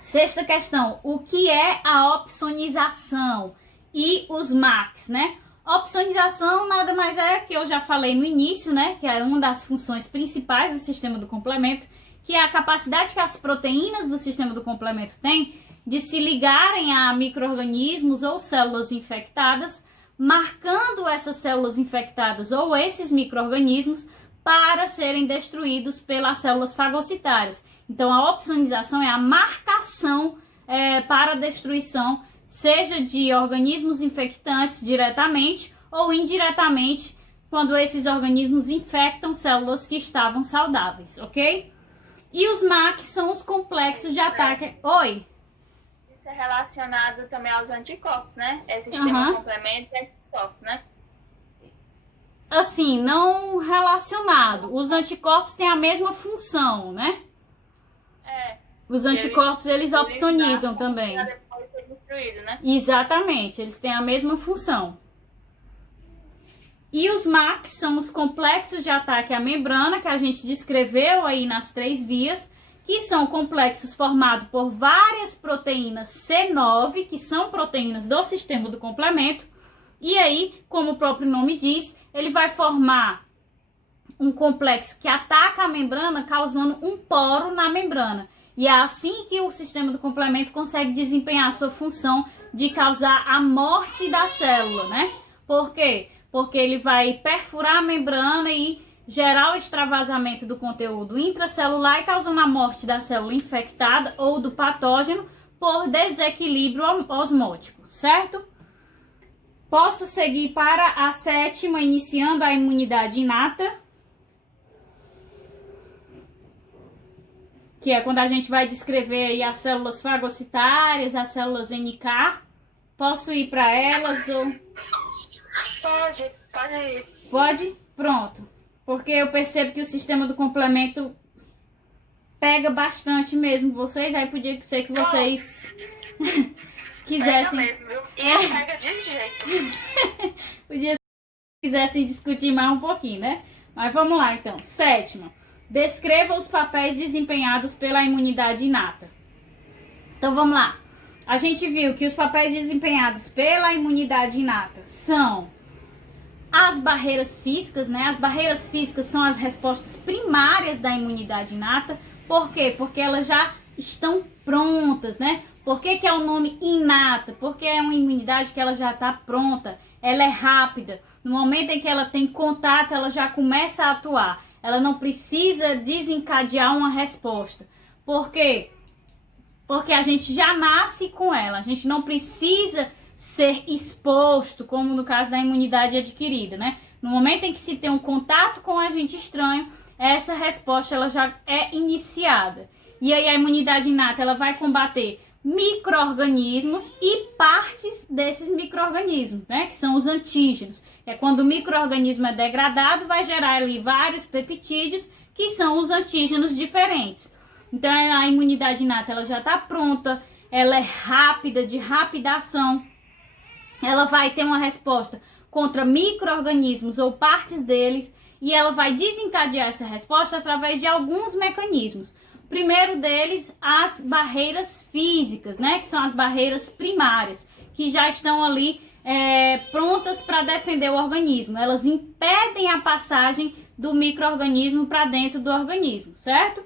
Sexta questão, o que é a opsonização e os MACs, né? Opsonização nada mais é que eu já falei no início, né? Que é uma das funções principais do sistema do complemento, que é a capacidade que as proteínas do sistema do complemento têm de se ligarem a micro-organismos ou células infectadas, marcando essas células infectadas ou esses micro-organismos para serem destruídos pelas células fagocitárias. Então, a opsonização é a marcação para a destruição, seja de organismos infectantes diretamente ou indiretamente, quando esses organismos infectam células que estavam saudáveis, ok? E os MACs são os complexos de ataque... Oi? Isso é relacionado também aos anticorpos, né? Esse sistema complemento é anticorpos, né? Assim, não relacionado. Os anticorpos têm a mesma função, né? Os anticorpos, eles opsonizam também. Para depois ser destruído, né? Exatamente, eles têm a mesma função. E os MACs são os complexos de ataque à membrana, que a gente descreveu aí nas 3 vias, que são complexos formados por várias proteínas C9, que são proteínas do sistema do complemento. E aí, como o próprio nome diz, ele vai formar um complexo que ataca a membrana, causando um poro na membrana. E é assim que o sistema do complemento consegue desempenhar a sua função de causar a morte da célula, né? Por quê? Porque ele vai perfurar a membrana e gerar o extravasamento do conteúdo intracelular e causando a morte da célula infectada ou do patógeno por desequilíbrio osmótico, certo? Posso seguir para a 7ª, iniciando a imunidade inata, que é quando a gente vai descrever aí as células fagocitárias, as células NK. Posso ir para elas ou... Pode ir. Pode? Pronto. Porque eu percebo que o sistema do complemento pega bastante mesmo vocês, aí podia ser que vocês quisessem... Pega mesmo, viu? E pega desse jeito. Podia ser que quisessem discutir mais um pouquinho, né? Mas vamos lá então. 7ª. Descreva os papéis desempenhados pela imunidade inata. Então vamos lá. A gente viu que os papéis desempenhados pela imunidade inata são as barreiras físicas, né? As barreiras físicas são as respostas primárias da imunidade inata. Por quê? Porque elas já estão prontas, né? Por que que é o nome inata? Porque é uma imunidade que ela já está pronta, ela é rápida. No momento em que ela tem contato, ela já começa a atuar. Ela não precisa desencadear uma resposta. Por quê? Porque a gente já nasce com ela. A gente não precisa ser exposto, como no caso da imunidade adquirida, né? No momento em que se tem um contato com um agente estranho, essa resposta ela já é iniciada. E aí a imunidade inata ela vai combater micro-organismos e partes desses micro-organismos, né? Que são os antígenos. É quando o micro-organismo é degradado, vai gerar ali vários peptídeos, que são os antígenos diferentes. Então a imunidade inata ela já está pronta, ela é rápida, de rápida ação. Ela vai ter uma resposta contra micro-organismos ou partes deles e ela vai desencadear essa resposta através de alguns mecanismos. O primeiro deles, as barreiras físicas, né? Que são as barreiras primárias, que já estão ali prontas para defender o organismo. Elas impedem a passagem do micro-organismo para dentro do organismo, certo?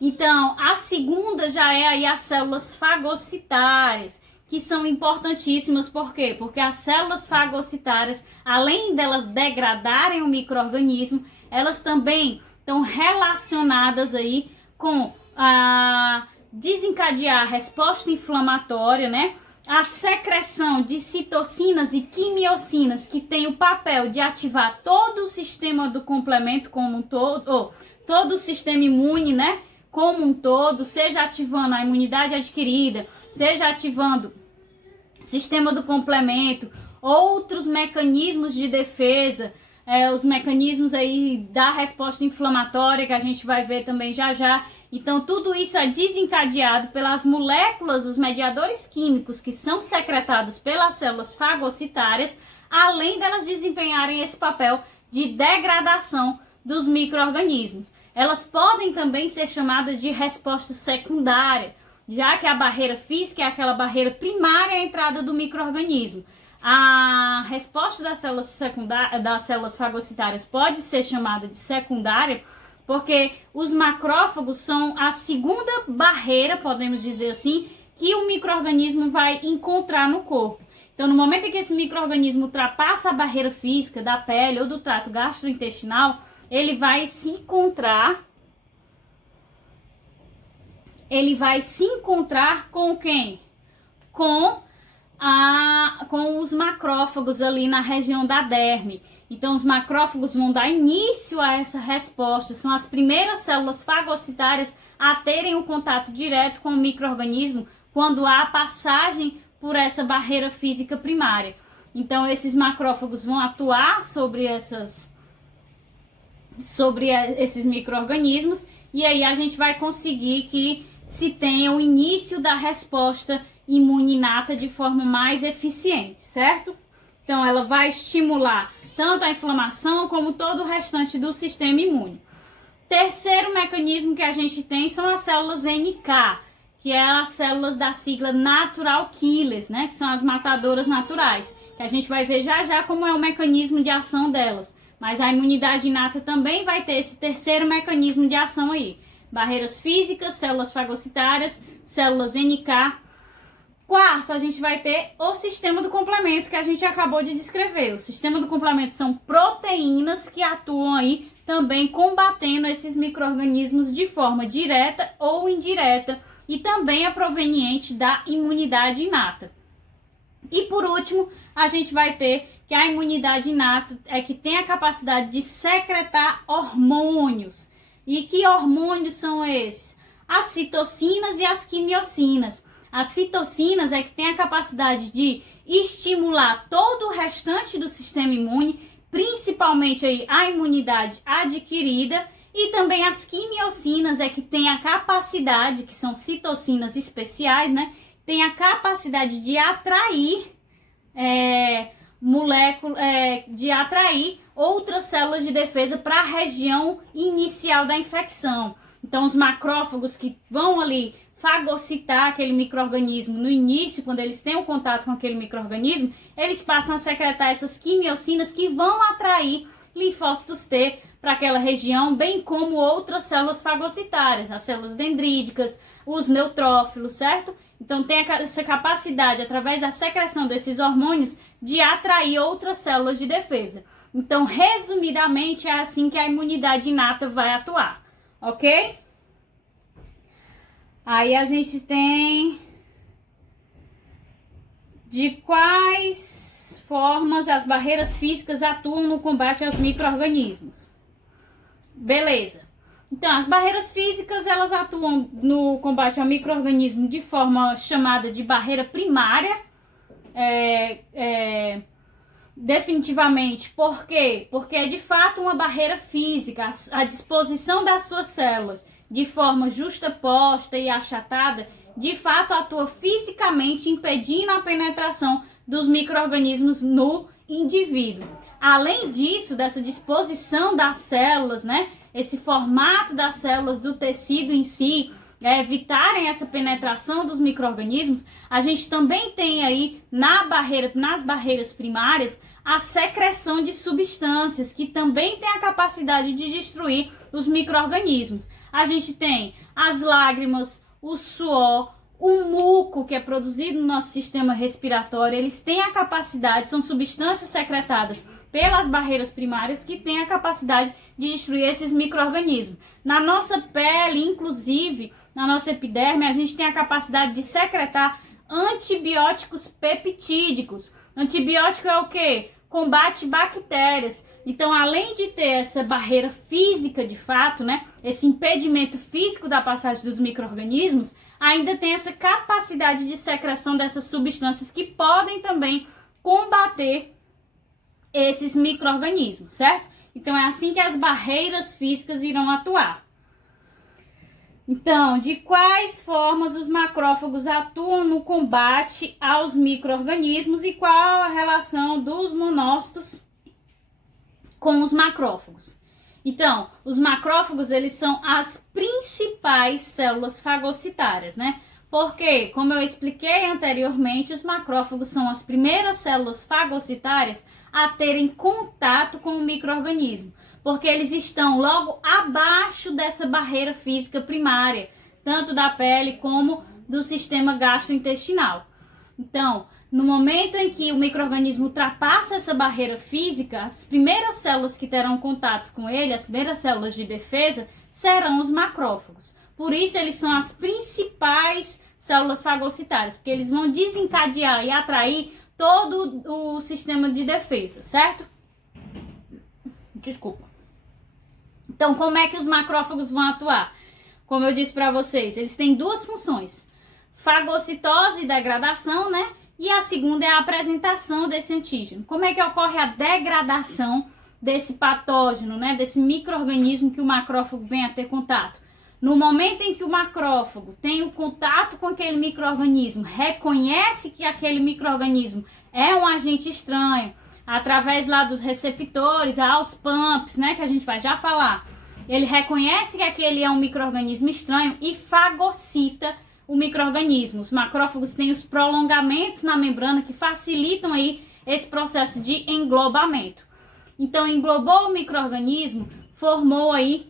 Então, a segunda já é aí as células fagocitárias, que são importantíssimas, por quê? Porque as células fagocitárias, além delas degradarem o micro-organismo, elas também estão relacionadas aí com a desencadear a resposta inflamatória, né? A secreção de citocinas e quimiocinas, que tem o papel de ativar todo o sistema do complemento como um todo, ou todo o sistema imune, né? Como um todo, seja ativando a imunidade adquirida, seja ativando sistema do complemento, outros mecanismos de defesa, os mecanismos aí da resposta inflamatória que a gente vai ver também já já. Então tudo isso é desencadeado pelas moléculas, os mediadores químicos que são secretados pelas células fagocitárias, além delas desempenharem esse papel de degradação dos micro-organismos. Elas podem também ser chamadas de resposta secundária, já que a barreira física é aquela barreira primária à entrada do micro-organismo. A resposta das células fagocitárias pode ser chamada de secundária, porque os macrófagos são a segunda barreira, podemos dizer assim, que o micro-organismo vai encontrar no corpo. Então, no momento em que esse micro-organismo ultrapassa a barreira física da pele ou do trato gastrointestinal, ele vai se encontrar com quem? Com os macrófagos ali na região da derme. Então, os macrófagos vão dar início a essa resposta. São as primeiras células fagocitárias a terem um contato direto com o micro-organismo quando há passagem por essa barreira física primária. Então, esses macrófagos vão atuar sobre esses micro-organismos e aí a gente vai conseguir que se tenha o início da resposta imune inata de forma mais eficiente, certo? Então, ela vai estimular tanto a inflamação como todo o restante do sistema imune. Terceiro mecanismo que a gente tem são as células NK, que é as células da sigla Natural Killers, né? Que são as matadoras naturais, que a gente vai ver já já como é o mecanismo de ação delas. Mas a imunidade inata também vai ter esse terceiro mecanismo de ação aí. Barreiras físicas, células fagocitárias, células NK. Quarto, a gente vai ter o sistema do complemento que a gente acabou de descrever. O sistema do complemento são proteínas que atuam aí também combatendo esses micro-organismos de forma direta ou indireta e também é proveniente da imunidade inata. E por último, a gente vai ter que a imunidade inata é que tem a capacidade de secretar hormônios. E que hormônios são esses? As citocinas e as quimiocinas. As citocinas é que tem a capacidade de estimular todo o restante do sistema imune, principalmente aí a imunidade adquirida, e também as quimiocinas é que tem a capacidade, que são citocinas especiais, né? Tem a capacidade de atrair de atrair outras células de defesa para a região inicial da infecção. Então, os macrófagos que vão ali fagocitar aquele micro-organismo no início, quando eles têm um contato com aquele micro-organismo, eles passam a secretar essas quimiocinas que vão atrair linfócitos T para aquela região, bem como outras células fagocitárias, as células dendríticas, os neutrófilos, certo? Então tem essa capacidade, através da secreção desses hormônios, de atrair outras células de defesa. Então, resumidamente, é assim que a imunidade inata vai atuar, ok? Aí a gente tem de quais formas as barreiras físicas atuam no combate aos micro-organismos. Beleza. Então, as barreiras físicas, elas atuam no combate ao micro-organismo de forma chamada de barreira primária. Definitivamente. Por quê? Porque é de fato uma barreira física. A disposição das suas células de forma justaposta e achatada, de fato atua fisicamente impedindo a penetração dos micro-organismos no indivíduo. Além disso, dessa disposição das células, né? Esse formato das células do tecido em si, evitarem essa penetração dos micro-organismos, a gente também tem aí nas barreiras primárias a secreção de substâncias que também tem a capacidade de destruir os micro-organismos. A gente tem as lágrimas, o suor, o muco que é produzido no nosso sistema respiratório, eles têm a capacidade, são substâncias secretadas pelas barreiras primárias que têm a capacidade de destruir esses micro-organismos. Na nossa pele, inclusive, na nossa epiderme, a gente tem a capacidade de secretar antibióticos peptídicos. Antibiótico é o quê? Combate bactérias. Então, além de ter essa barreira física de fato, né, esse impedimento físico da passagem dos micro-organismos, ainda tem essa capacidade de secreção dessas substâncias que podem também combater esses micro-organismos, certo? Então, é assim que as barreiras físicas irão atuar. Então, de quais formas os macrófagos atuam no combate aos micro-organismos e qual a relação dos monócitos com os macrófagos? Então, os macrófagos, eles são as principais células fagocitárias, né? Porque, como eu expliquei anteriormente, os macrófagos são as primeiras células fagocitárias a terem contato com o micro-organismo, porque eles estão logo abaixo dessa barreira física primária, tanto da pele como do sistema gastrointestinal. Então, no momento em que o micro-organismo ultrapassa essa barreira física, as primeiras células que terão contato com ele, as primeiras células de defesa, serão os macrófagos. Por isso, eles são as principais células fagocitárias, porque eles vão desencadear e atrair todo o sistema de defesa, certo? Desculpa. Então, como é que os macrófagos vão atuar? Como eu disse para vocês, eles têm duas funções: fagocitose e degradação, né? E a segunda é a apresentação desse antígeno. Como é que ocorre a degradação desse patógeno, né? Desse micro-organismo que o macrófago vem a ter contato? No momento em que o macrófago tem o contato com aquele micro-organismo, reconhece que aquele micro-organismo é um agente estranho, através lá dos receptores, aos pumps, né, que a gente vai já falar, ele reconhece que aquele é um micro-organismo estranho e fagocita o micro-organismo. Os macrófagos têm os prolongamentos na membrana que facilitam aí esse processo de englobamento. Então, englobou o micro-organismo, formou aí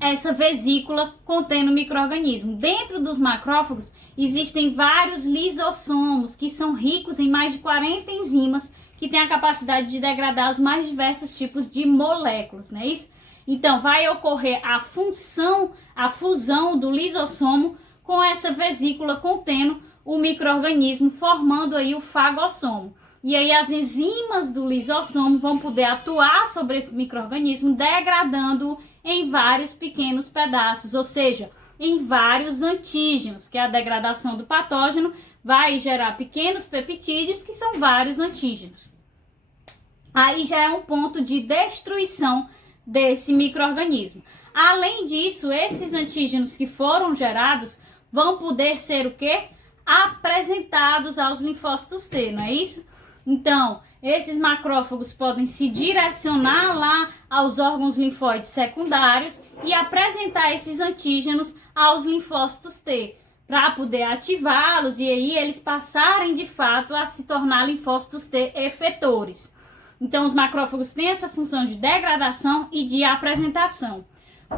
essa vesícula contendo o micro-organismo. Dentro dos macrófagos existem vários lisossomos que são ricos em mais de 40 enzimas que têm a capacidade de degradar os mais diversos tipos de moléculas, não é isso? Então, vai ocorrer a fusão do lisossomo com essa vesícula contendo o micro-organismo, formando aí o fagossomo. E aí as enzimas do lisossomo vão poder atuar sobre esse micro-organismo, degradando-o em vários pequenos pedaços, ou seja, em vários antígenos, que é a degradação do patógeno vai gerar pequenos peptídeos, que são vários antígenos. Aí já é um ponto de destruição desse micro-organismo. Além disso, esses antígenos que foram gerados vão poder ser o quê? Apresentados aos linfócitos T, não é isso? Então, esses macrófagos podem se direcionar lá aos órgãos linfóides secundários e apresentar esses antígenos aos linfócitos T, para poder ativá-los e aí eles passarem de fato a se tornar linfócitos T efetores. Então, os macrófagos têm essa função de degradação e de apresentação.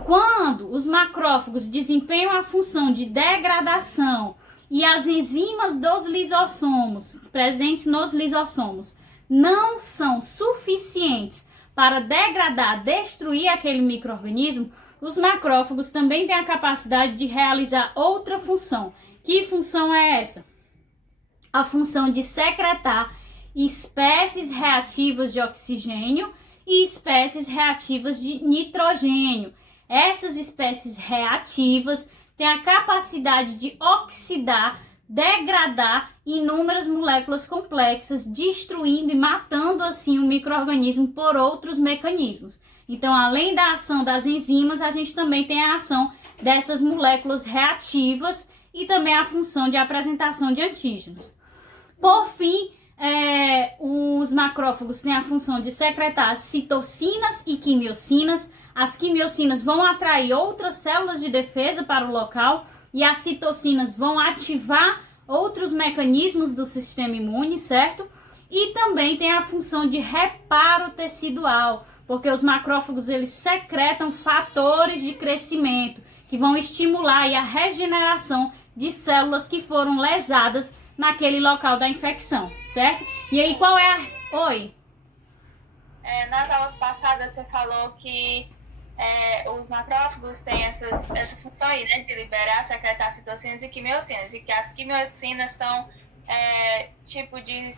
Quando os macrófagos desempenham a função de degradação e as enzimas dos lisossomos, presentes nos lisossomos, não são suficientes para degradar, destruir aquele micro-organismo, os macrófagos também têm a capacidade de realizar outra função. Que função é essa? A função de secretar espécies reativas de oxigênio e espécies reativas de nitrogênio. Essas espécies reativas têm a capacidade de oxidar, degradar inúmeras moléculas complexas, destruindo e matando assim o micro-organismo por outros mecanismos. Então, além da ação das enzimas, a gente também tem a ação dessas moléculas reativas e também a função de apresentação de antígenos. Por fim, os macrófagos têm a função de secretar citocinas e quimiocinas. As quimiocinas vão atrair outras células de defesa para o local e as citocinas vão ativar outros mecanismos do sistema imune, certo? E também tem a função de reparo tecidual, porque os macrófagos eles secretam fatores de crescimento que vão estimular aí a regeneração de células que foram lesadas naquele local da infecção, certo? E aí qual é a... Oi? Nas aulas passadas você falou que os macrófagos têm essa função aí, né, de liberar, secretar citocinas e quimiocinas, e que as quimiocinas são tipo de...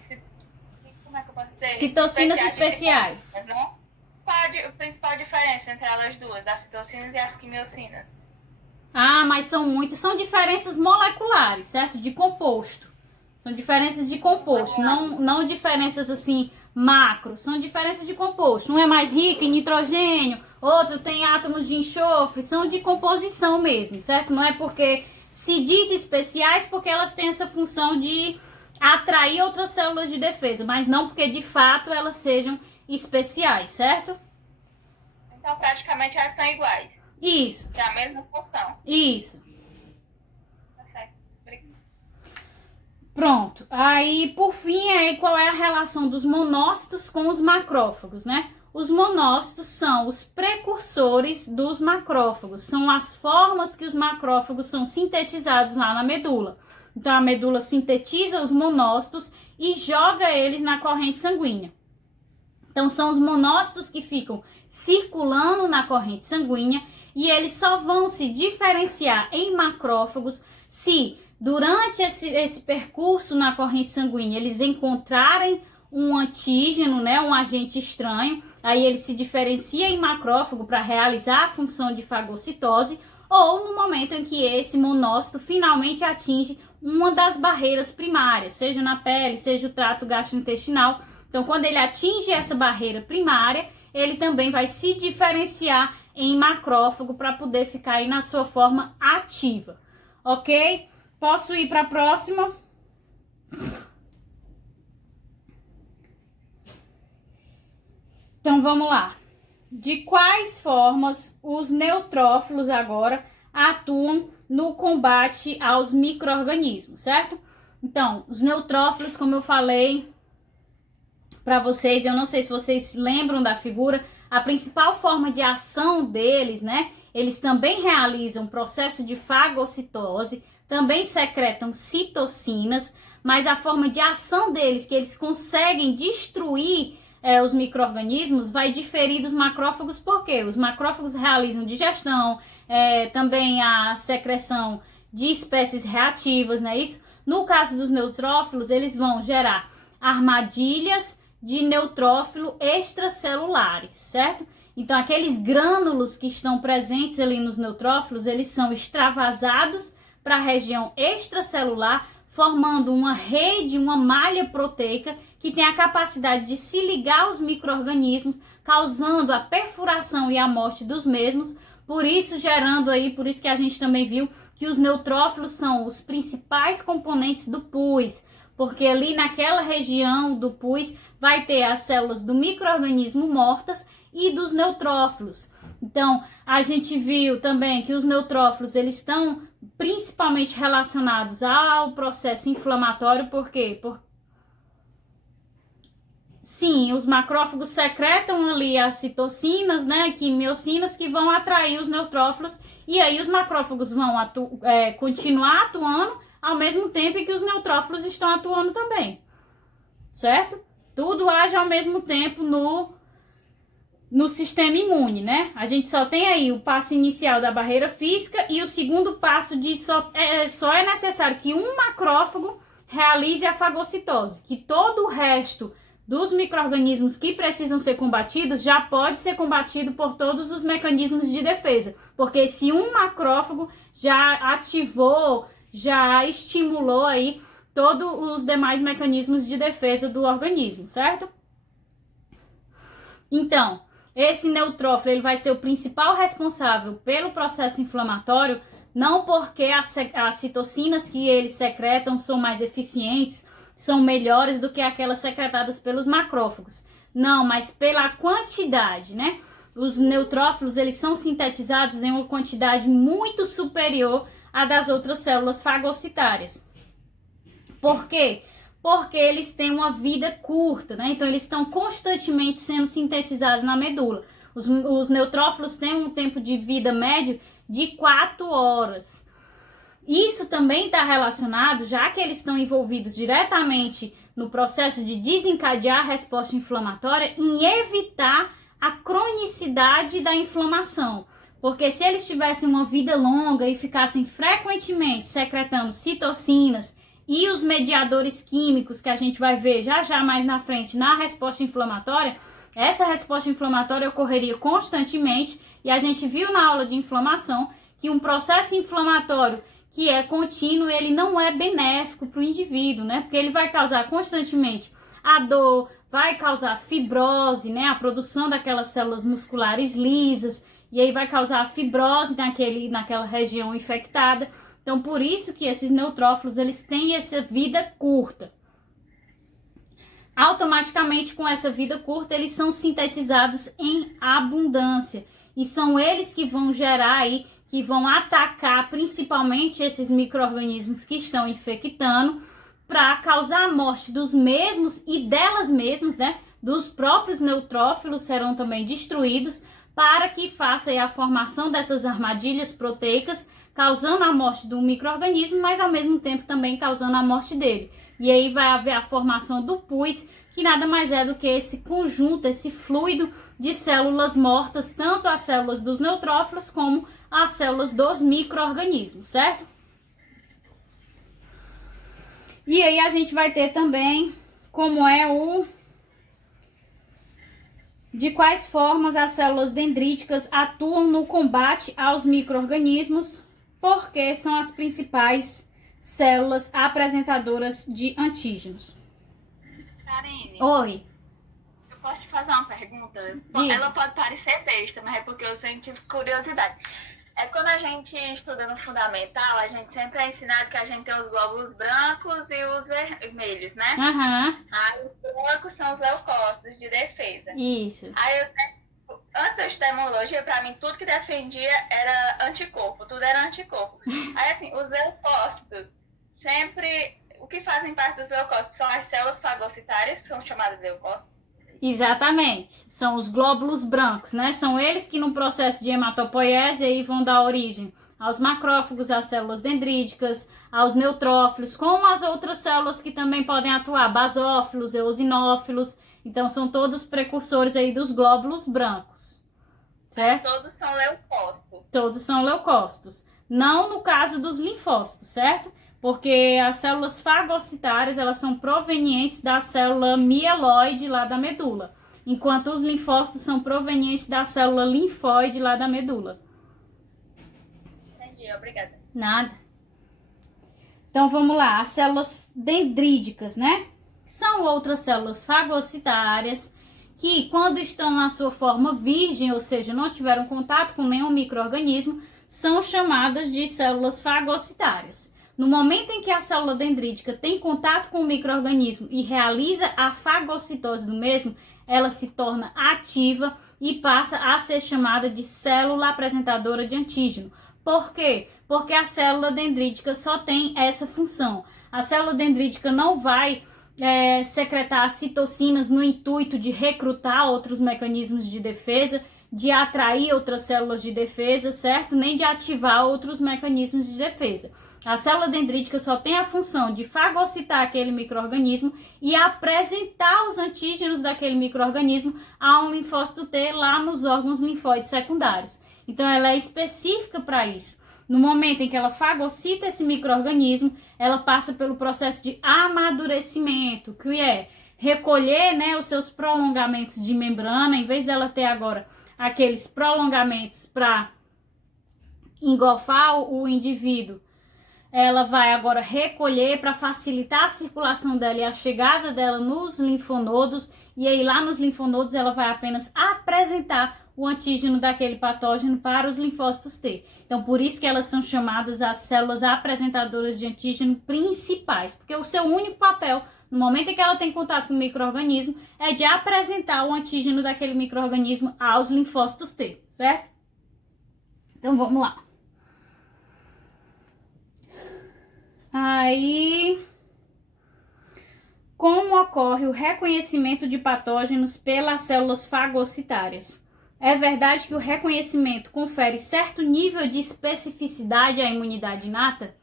Como é que eu posso dizer? Citocinas especiais. Não? Qual a principal diferença entre elas duas, das citocinas e as quimiocinas? Ah, mas são muitas, são diferenças moleculares, certo? De composto. São diferenças de composto, não diferenças assim macro, são diferenças de composto. Um é mais rico em nitrogênio, outro tem átomos de enxofre, são de composição mesmo, certo? Não é porque se diz especiais porque elas têm essa função de atrair outras células de defesa, mas não porque de fato elas sejam especiais, certo? Então praticamente elas são iguais. Isso. Que é a mesma função. Isso. Tá certo. Obrigada. Pronto. Aí, por fim, qual é a relação dos monócitos com os macrófagos, né? Os monócitos são os precursores dos macrófagos, são as formas que os macrófagos são sintetizados lá na medula. Então, a medula sintetiza os monócitos e joga eles na corrente sanguínea. Então, são os monócitos que ficam circulando na corrente sanguínea e eles só vão se diferenciar em macrófagos se, durante esse percurso na corrente sanguínea, eles encontrarem um antígeno, né, um agente estranho, aí ele se diferencia em macrófago para realizar a função de fagocitose, ou no momento em que esse monócito finalmente atinge uma das barreiras primárias, seja na pele, seja o trato gastrointestinal. Então, quando ele atinge essa barreira primária, ele também vai se diferenciar em macrófago para poder ficar aí na sua forma ativa, ok? Posso ir para a próxima? Então, vamos lá. De quais formas os neutrófilos agora atuam no combate aos micro-organismos, certo? Então, os neutrófilos, como eu falei para vocês, eu não sei se vocês lembram da figura, a principal forma de ação deles, né? Eles também realizam processo de fagocitose, também secretam citocinas, mas a forma de ação deles, que eles conseguem destruir os micro-organismos, vai diferir dos macrófagos, porque os macrófagos realizam digestão, também a secreção de espécies reativas, não é isso? No caso dos neutrófilos, eles vão gerar armadilhas de neutrófilo extracelulares, certo? Então, aqueles grânulos que estão presentes ali nos neutrófilos, eles são extravasados para a região extracelular, formando uma rede, uma malha proteica que tem a capacidade de se ligar aos micro-organismos, causando a perfuração e a morte dos mesmos, por isso que a gente também viu que os neutrófilos são os principais componentes do pus, porque ali naquela região do pus vai ter as células do micro-organismo mortas e dos neutrófilos. Então, a gente viu também que os neutrófilos, eles estão principalmente relacionados ao processo inflamatório, por quê? sim, os macrófagos secretam ali as citocinas, né, quimiocinas, que vão atrair os neutrófilos, e aí os macrófagos vão continuar atuando ao mesmo tempo em que os neutrófilos estão atuando também, certo? Tudo age ao mesmo tempo no sistema imune, né? A gente só tem aí o passo inicial da barreira física e o segundo passo de só é necessário que um macrófago realize a fagocitose, que todo o resto dos micro-organismos que precisam ser combatidos já pode ser combatido por todos os mecanismos de defesa, porque se um macrófago já ativou, já estimulou aí todos os demais mecanismos de defesa do organismo, certo? Então, esse neutrófilo ele vai ser o principal responsável pelo processo inflamatório, não porque as citocinas que eles secretam são mais eficientes, são melhores do que aquelas secretadas pelos macrófagos. Não, mas pela quantidade, né? Os neutrófilos, eles são sintetizados em uma quantidade muito superior à das outras células fagocitárias. Por quê? Porque eles têm uma vida curta, né? Então, eles estão constantemente sendo sintetizados na medula. Os neutrófilos têm um tempo de vida médio de 4 horas. Isso também está relacionado, já que eles estão envolvidos diretamente no processo de desencadear a resposta inflamatória, em evitar a cronicidade da inflamação. Porque se eles tivessem uma vida longa e ficassem frequentemente secretando citocinas e os mediadores químicos que a gente vai ver já mais na frente na resposta inflamatória, essa resposta inflamatória ocorreria constantemente e a gente viu na aula de inflamação que um processo inflamatório que é contínuo, ele não é benéfico para o indivíduo, né? Porque ele vai causar constantemente a dor, vai causar fibrose, né? A produção daquelas células musculares lisas, e aí vai causar a fibrose naquela região infectada. Então, por isso que esses neutrófilos, eles têm essa vida curta. Automaticamente, com essa vida curta, eles são sintetizados em abundância. E são eles que vão gerar aí, que vão atacar principalmente esses micro-organismos que estão infectando, para causar a morte dos mesmos e delas mesmas, né? Dos próprios neutrófilos serão também destruídos, para que faça aí a formação dessas armadilhas proteicas, causando a morte do micro-organismo, mas ao mesmo tempo também causando a morte dele. E aí vai haver a formação do pus, que nada mais é do que esse conjunto, esse fluido de células mortas, tanto as células dos neutrófilos como as células dos micro-organismos, certo? E aí a gente vai ter também como é de quais formas as células dendríticas atuam no combate aos micro-organismos, porque são as principais células apresentadoras de antígenos. Karine. Oi. Eu posso te fazer uma pergunta? Diga. Ela pode parecer besta, mas é porque eu sempre tive curiosidade. É quando a gente estuda no fundamental, a gente sempre é ensinado que a gente tem os glóbulos brancos e os vermelhos, né? Aham. Aí os brancos são os leucócitos de defesa. Isso. Aí antes da estudar imunologia, pra mim, tudo que defendia era anticorpo, tudo era anticorpo. Aí, assim, os leucócitos, sempre, o que fazem parte dos leucócitos são as células fagocitárias, que são chamadas de leucócitos. Exatamente. São os glóbulos brancos, né? São eles que no processo de hematopoiese aí vão dar origem aos macrófagos, às células dendríticas, aos neutrófilos, como as outras células que também podem atuar, basófilos, eosinófilos. Então, são todos precursores aí dos glóbulos brancos, certo? Todos são leucócitos. Todos são leucócitos. Não no caso dos linfócitos, certo? Porque as células fagocitárias, elas são provenientes da célula mieloide lá da medula, enquanto os linfócitos são provenientes da célula linfóide lá da medula. Entendi, obrigada. Nada. Então, vamos lá. As células dendríticas, né? São outras células fagocitárias que, quando estão na sua forma virgem, ou seja, não tiveram contato com nenhum micro-organismo, são chamadas de células fagocitárias. No momento em que a célula dendrítica tem contato com o micro-organismo e realiza a fagocitose do mesmo, ela se torna ativa e passa a ser chamada de célula apresentadora de antígeno. Por quê? Porque a célula dendrítica só tem essa função. A célula dendrítica não vai secretar citocinas no intuito de recrutar outros mecanismos de defesa, de atrair outras células de defesa, certo? Nem de ativar outros mecanismos de defesa. A célula dendrítica só tem a função de fagocitar aquele micro-organismo e apresentar os antígenos daquele micro-organismo a um linfócito T lá nos órgãos linfóides secundários. Então, ela é específica para isso. No momento em que ela fagocita esse micro-organismo, ela passa pelo processo de amadurecimento, que é recolher, né, os seus prolongamentos de membrana, em vez dela ter agora aqueles prolongamentos para engolfar o indivíduo, ela vai agora recolher para facilitar a circulação dela e a chegada dela nos linfonodos, e aí lá nos linfonodos ela vai apenas apresentar o antígeno daquele patógeno para os linfócitos T. Então, por isso que elas são chamadas as células apresentadoras de antígeno principais, porque o seu único papel, no momento em que ela tem contato com o micro-organismo, é de apresentar o antígeno daquele micro-organismo aos linfócitos T, certo? Então, vamos lá. Aí, como ocorre o reconhecimento de patógenos pelas células fagocitárias? É verdade que o reconhecimento confere certo nível de especificidade à imunidade inata?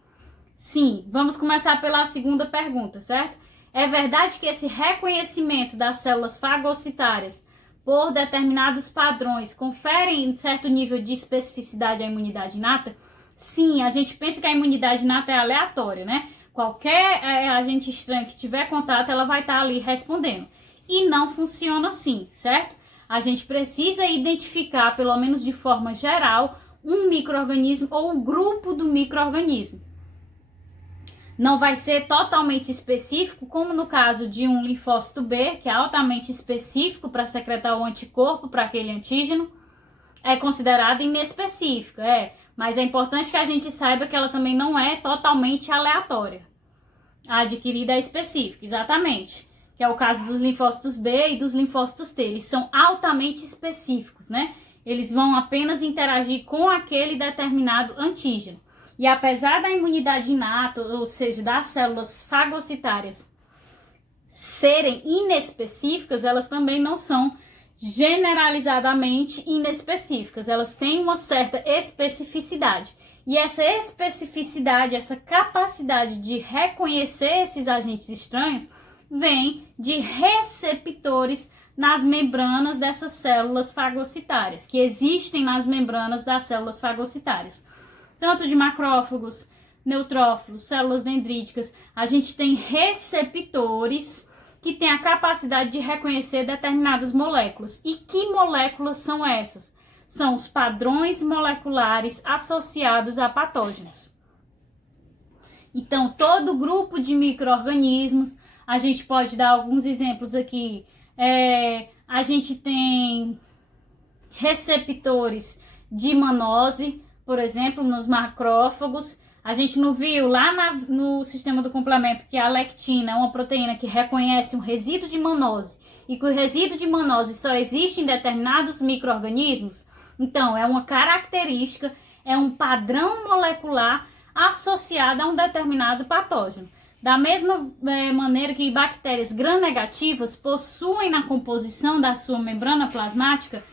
Sim, vamos começar pela segunda pergunta, certo? É verdade que esse reconhecimento das células fagocitárias por determinados padrões conferem certo nível de especificidade à imunidade inata? Sim, a gente pensa que a imunidade inata é aleatória, né? Qualquer agente estranho que tiver contato, ela vai estar ali respondendo. E não funciona assim, certo? A gente precisa identificar, pelo menos de forma geral, um micro-organismo ou um grupo do micro-organismo. Não vai ser totalmente específico, como no caso de um linfócito B, que é altamente específico para secretar o anticorpo para aquele antígeno, é considerada inespecífica, mas é importante que a gente saiba que ela também não é totalmente aleatória. A adquirida é específica, exatamente. Que é o caso dos linfócitos B e dos linfócitos T. Eles são altamente específicos, né? Eles vão apenas interagir com aquele determinado antígeno. E apesar da imunidade inata, ou seja, das células fagocitárias, serem inespecíficas, elas também não são generalizadamente inespecíficas. Elas têm uma certa especificidade. E essa especificidade, essa capacidade de reconhecer esses agentes estranhos, vem de receptores nas membranas dessas células fagocitárias, que existem nas membranas das células fagocitárias. Tanto de macrófagos, neutrófilos, células dendríticas, a gente tem receptores que têm a capacidade de reconhecer determinadas moléculas. E que moléculas são essas? São os padrões moleculares associados a patógenos. Então, todo grupo de micro-organismos, a gente pode dar alguns exemplos aqui. A gente tem receptores de mannose, por exemplo, nos macrófagos. A gente não viu lá no sistema do complemento que a lectina é uma proteína que reconhece um resíduo de mannose e que o resíduo de mannose só existe em determinados micro-organismos? Então, é uma característica, é um padrão molecular associado a um determinado patógeno. Da mesma maneira que bactérias gram-negativas possuem na composição da sua membrana plasmática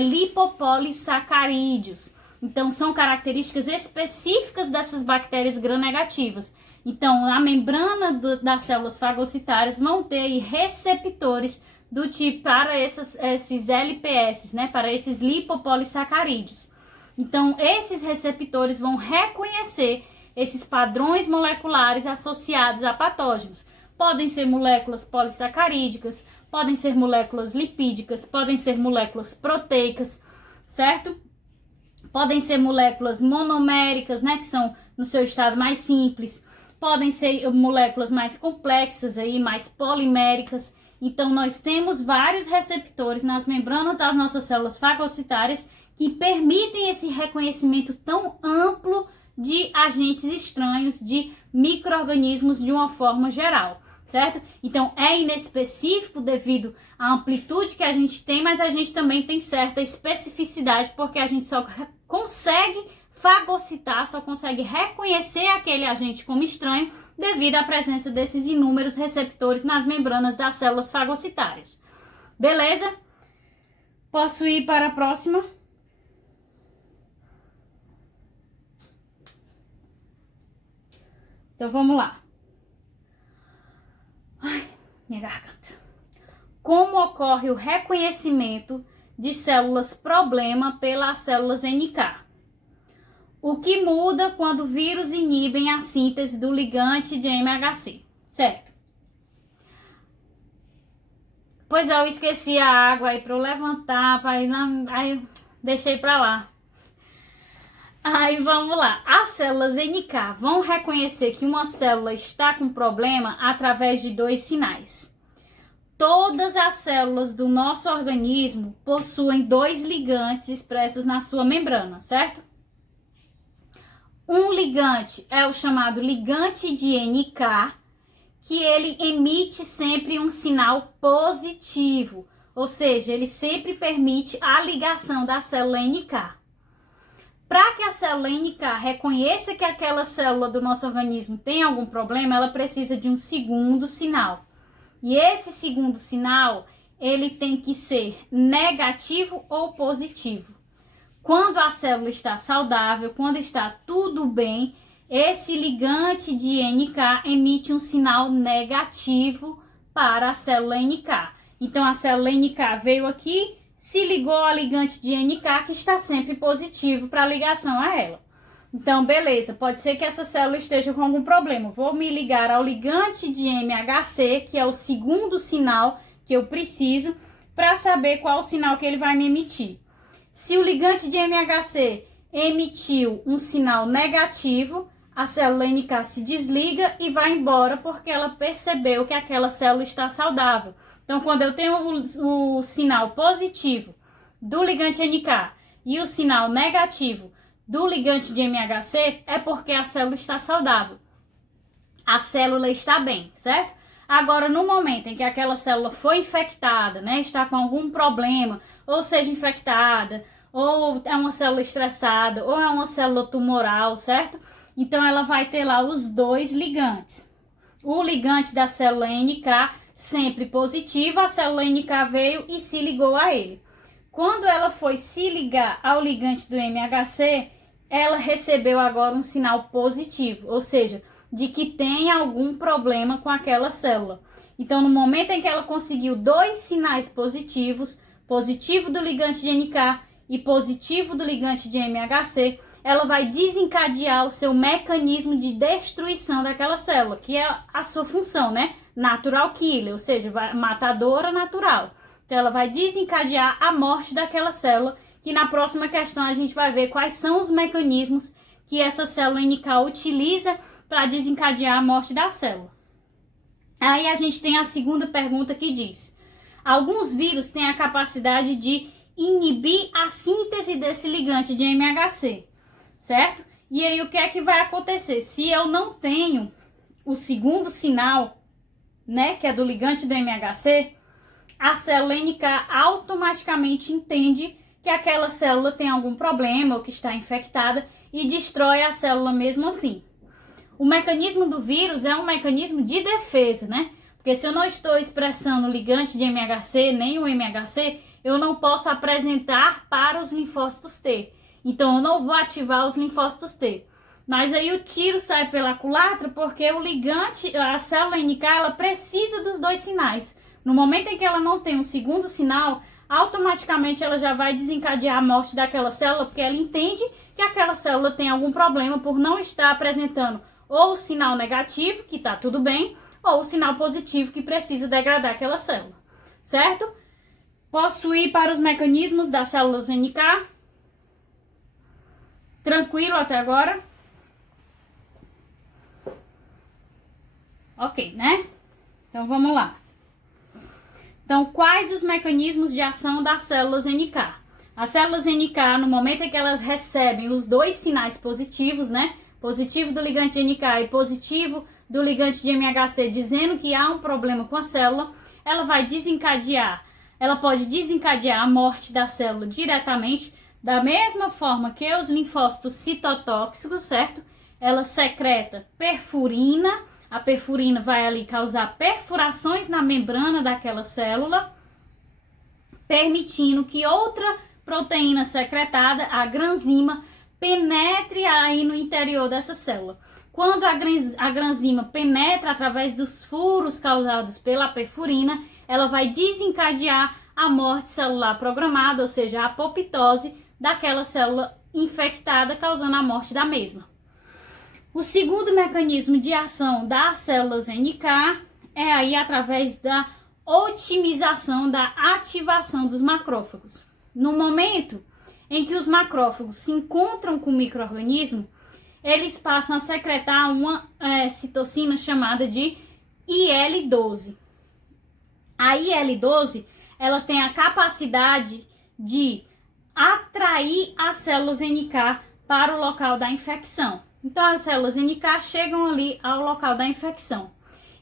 lipopolissacarídeos. Então, são características específicas dessas bactérias gram-negativas. Então, a membrana das células fagocitárias vão ter receptores do tipo para esses LPS, né, para esses lipopolissacarídeos. Então, esses receptores vão reconhecer esses padrões moleculares associados a patógenos. Podem ser moléculas polissacarídicas, podem ser moléculas lipídicas, podem ser moléculas proteicas, certo? Podem ser moléculas monoméricas, né, que são no seu estado mais simples. Podem ser moléculas mais complexas, aí, mais poliméricas. Então, nós temos vários receptores nas membranas das nossas células fagocitárias que permitem esse reconhecimento tão amplo de agentes estranhos, de micro-organismos de uma forma geral, certo? Então, é inespecífico devido à amplitude que a gente tem, mas a gente também tem certa especificidade, porque a gente só consegue fagocitar, só consegue reconhecer aquele agente como estranho devido à presença desses inúmeros receptores nas membranas das células fagocitárias. Beleza? Posso ir para a próxima? Então vamos lá. Ai, minha garganta. Como ocorre o reconhecimento de células problema pelas células NK? O que muda quando vírus inibem a síntese do ligante de MHC, certo? Pois eu esqueci a água aí para eu levantar, aí deixei para lá. Aí vamos lá, as células NK vão reconhecer que uma célula está com problema através de dois sinais. Todas as células do nosso organismo possuem dois ligantes expressos na sua membrana, certo? Um ligante é o chamado ligante de NK, que ele emite sempre um sinal positivo, ou seja, ele sempre permite a ligação da célula NK. Para que a célula NK reconheça que aquela célula do nosso organismo tem algum problema, ela precisa de um segundo sinal. E esse segundo sinal, ele tem que ser negativo ou positivo. Quando a célula está saudável, quando está tudo bem, esse ligante de NK emite um sinal negativo para a célula NK. Então, a célula NK veio aqui, se ligou ao ligante de NK, que está sempre positivo para a ligação a ela. Então, beleza, pode ser que essa célula esteja com algum problema. Vou me ligar ao ligante de MHC, que é o segundo sinal que eu preciso, para saber qual o sinal que ele vai me emitir. Se o ligante de MHC emitiu um sinal negativo, a célula NK se desliga e vai embora porque ela percebeu que aquela célula está saudável. Então, quando eu tenho o sinal positivo do ligante NK e o sinal negativo do ligante de MHC, é porque a célula está saudável. A célula está bem, certo? Agora, no momento em que aquela célula foi infectada, né, está com algum problema, ou seja, infectada, ou é uma célula estressada, ou é uma célula tumoral, certo? Então, ela vai ter lá os dois ligantes. O ligante da célula NK sempre positivo, a célula NK veio e se ligou a ele. Quando ela foi se ligar ao ligante do MHC, ela recebeu agora um sinal positivo, ou seja, de que tem algum problema com aquela célula. Então, no momento em que ela conseguiu dois sinais positivos, positivo do ligante de NK e positivo do ligante de MHC, ela vai desencadear o seu mecanismo de destruição daquela célula, que é a sua função, né? Natural killer, ou seja, matadora natural. Então, ela vai desencadear a morte daquela célula, que na próxima questão a gente vai ver quais são os mecanismos que essa célula NK utiliza para desencadear a morte da célula. Aí a gente tem a segunda pergunta que diz: alguns vírus têm a capacidade de inibir a síntese desse ligante de MHC, certo? E aí o que é que vai acontecer? Se eu não tenho o segundo sinal, né, que é do ligante do MHC, a célula NK automaticamente entende que aquela célula tem algum problema ou que está infectada e destrói a célula mesmo assim. O mecanismo do vírus é um mecanismo de defesa, né? Porque se eu não estou expressando o ligante de MHC, nem o MHC, eu não posso apresentar para os linfócitos T. Então, eu não vou ativar os linfócitos T. Mas aí o tiro sai pela culatra porque o ligante, a célula NK, ela precisa dos dois sinais. No momento em que ela não tem um segundo sinal, automaticamente ela já vai desencadear a morte daquela célula, porque ela entende que aquela célula tem algum problema por não estar apresentando ou o sinal negativo, que está tudo bem, ou o sinal positivo, que precisa degradar aquela célula, certo? Posso ir para os mecanismos das células NK? Tranquilo até agora? Ok, né? Então vamos lá. Então, quais os mecanismos de ação das células NK? As células NK, no momento em que elas recebem os dois sinais positivos, né? Positivo do ligante de NK e positivo do ligante de MHC, dizendo que há um problema com a célula, ela vai desencadear, ela pode desencadear a morte da célula diretamente, da mesma forma que os linfócitos citotóxicos, certo? Ela secreta perfurina, A perfurina vai ali causar perfurações na membrana daquela célula, permitindo que outra proteína secretada, a granzima, penetre aí no interior dessa célula. Quando a granzima penetra através dos furos causados pela perfurina, ela vai desencadear a morte celular programada, ou seja, a apoptose daquela célula infectada, causando a morte da mesma. O segundo mecanismo de ação das células NK é aí através da otimização da ativação dos macrófagos. No momento em que os macrófagos se encontram com o micro-organismo, eles passam a secretar uma citocina chamada de IL-12. A IL-12, ela tem a capacidade de atrair as células NK para o local da infecção. Então, as células NK chegam ali ao local da infecção.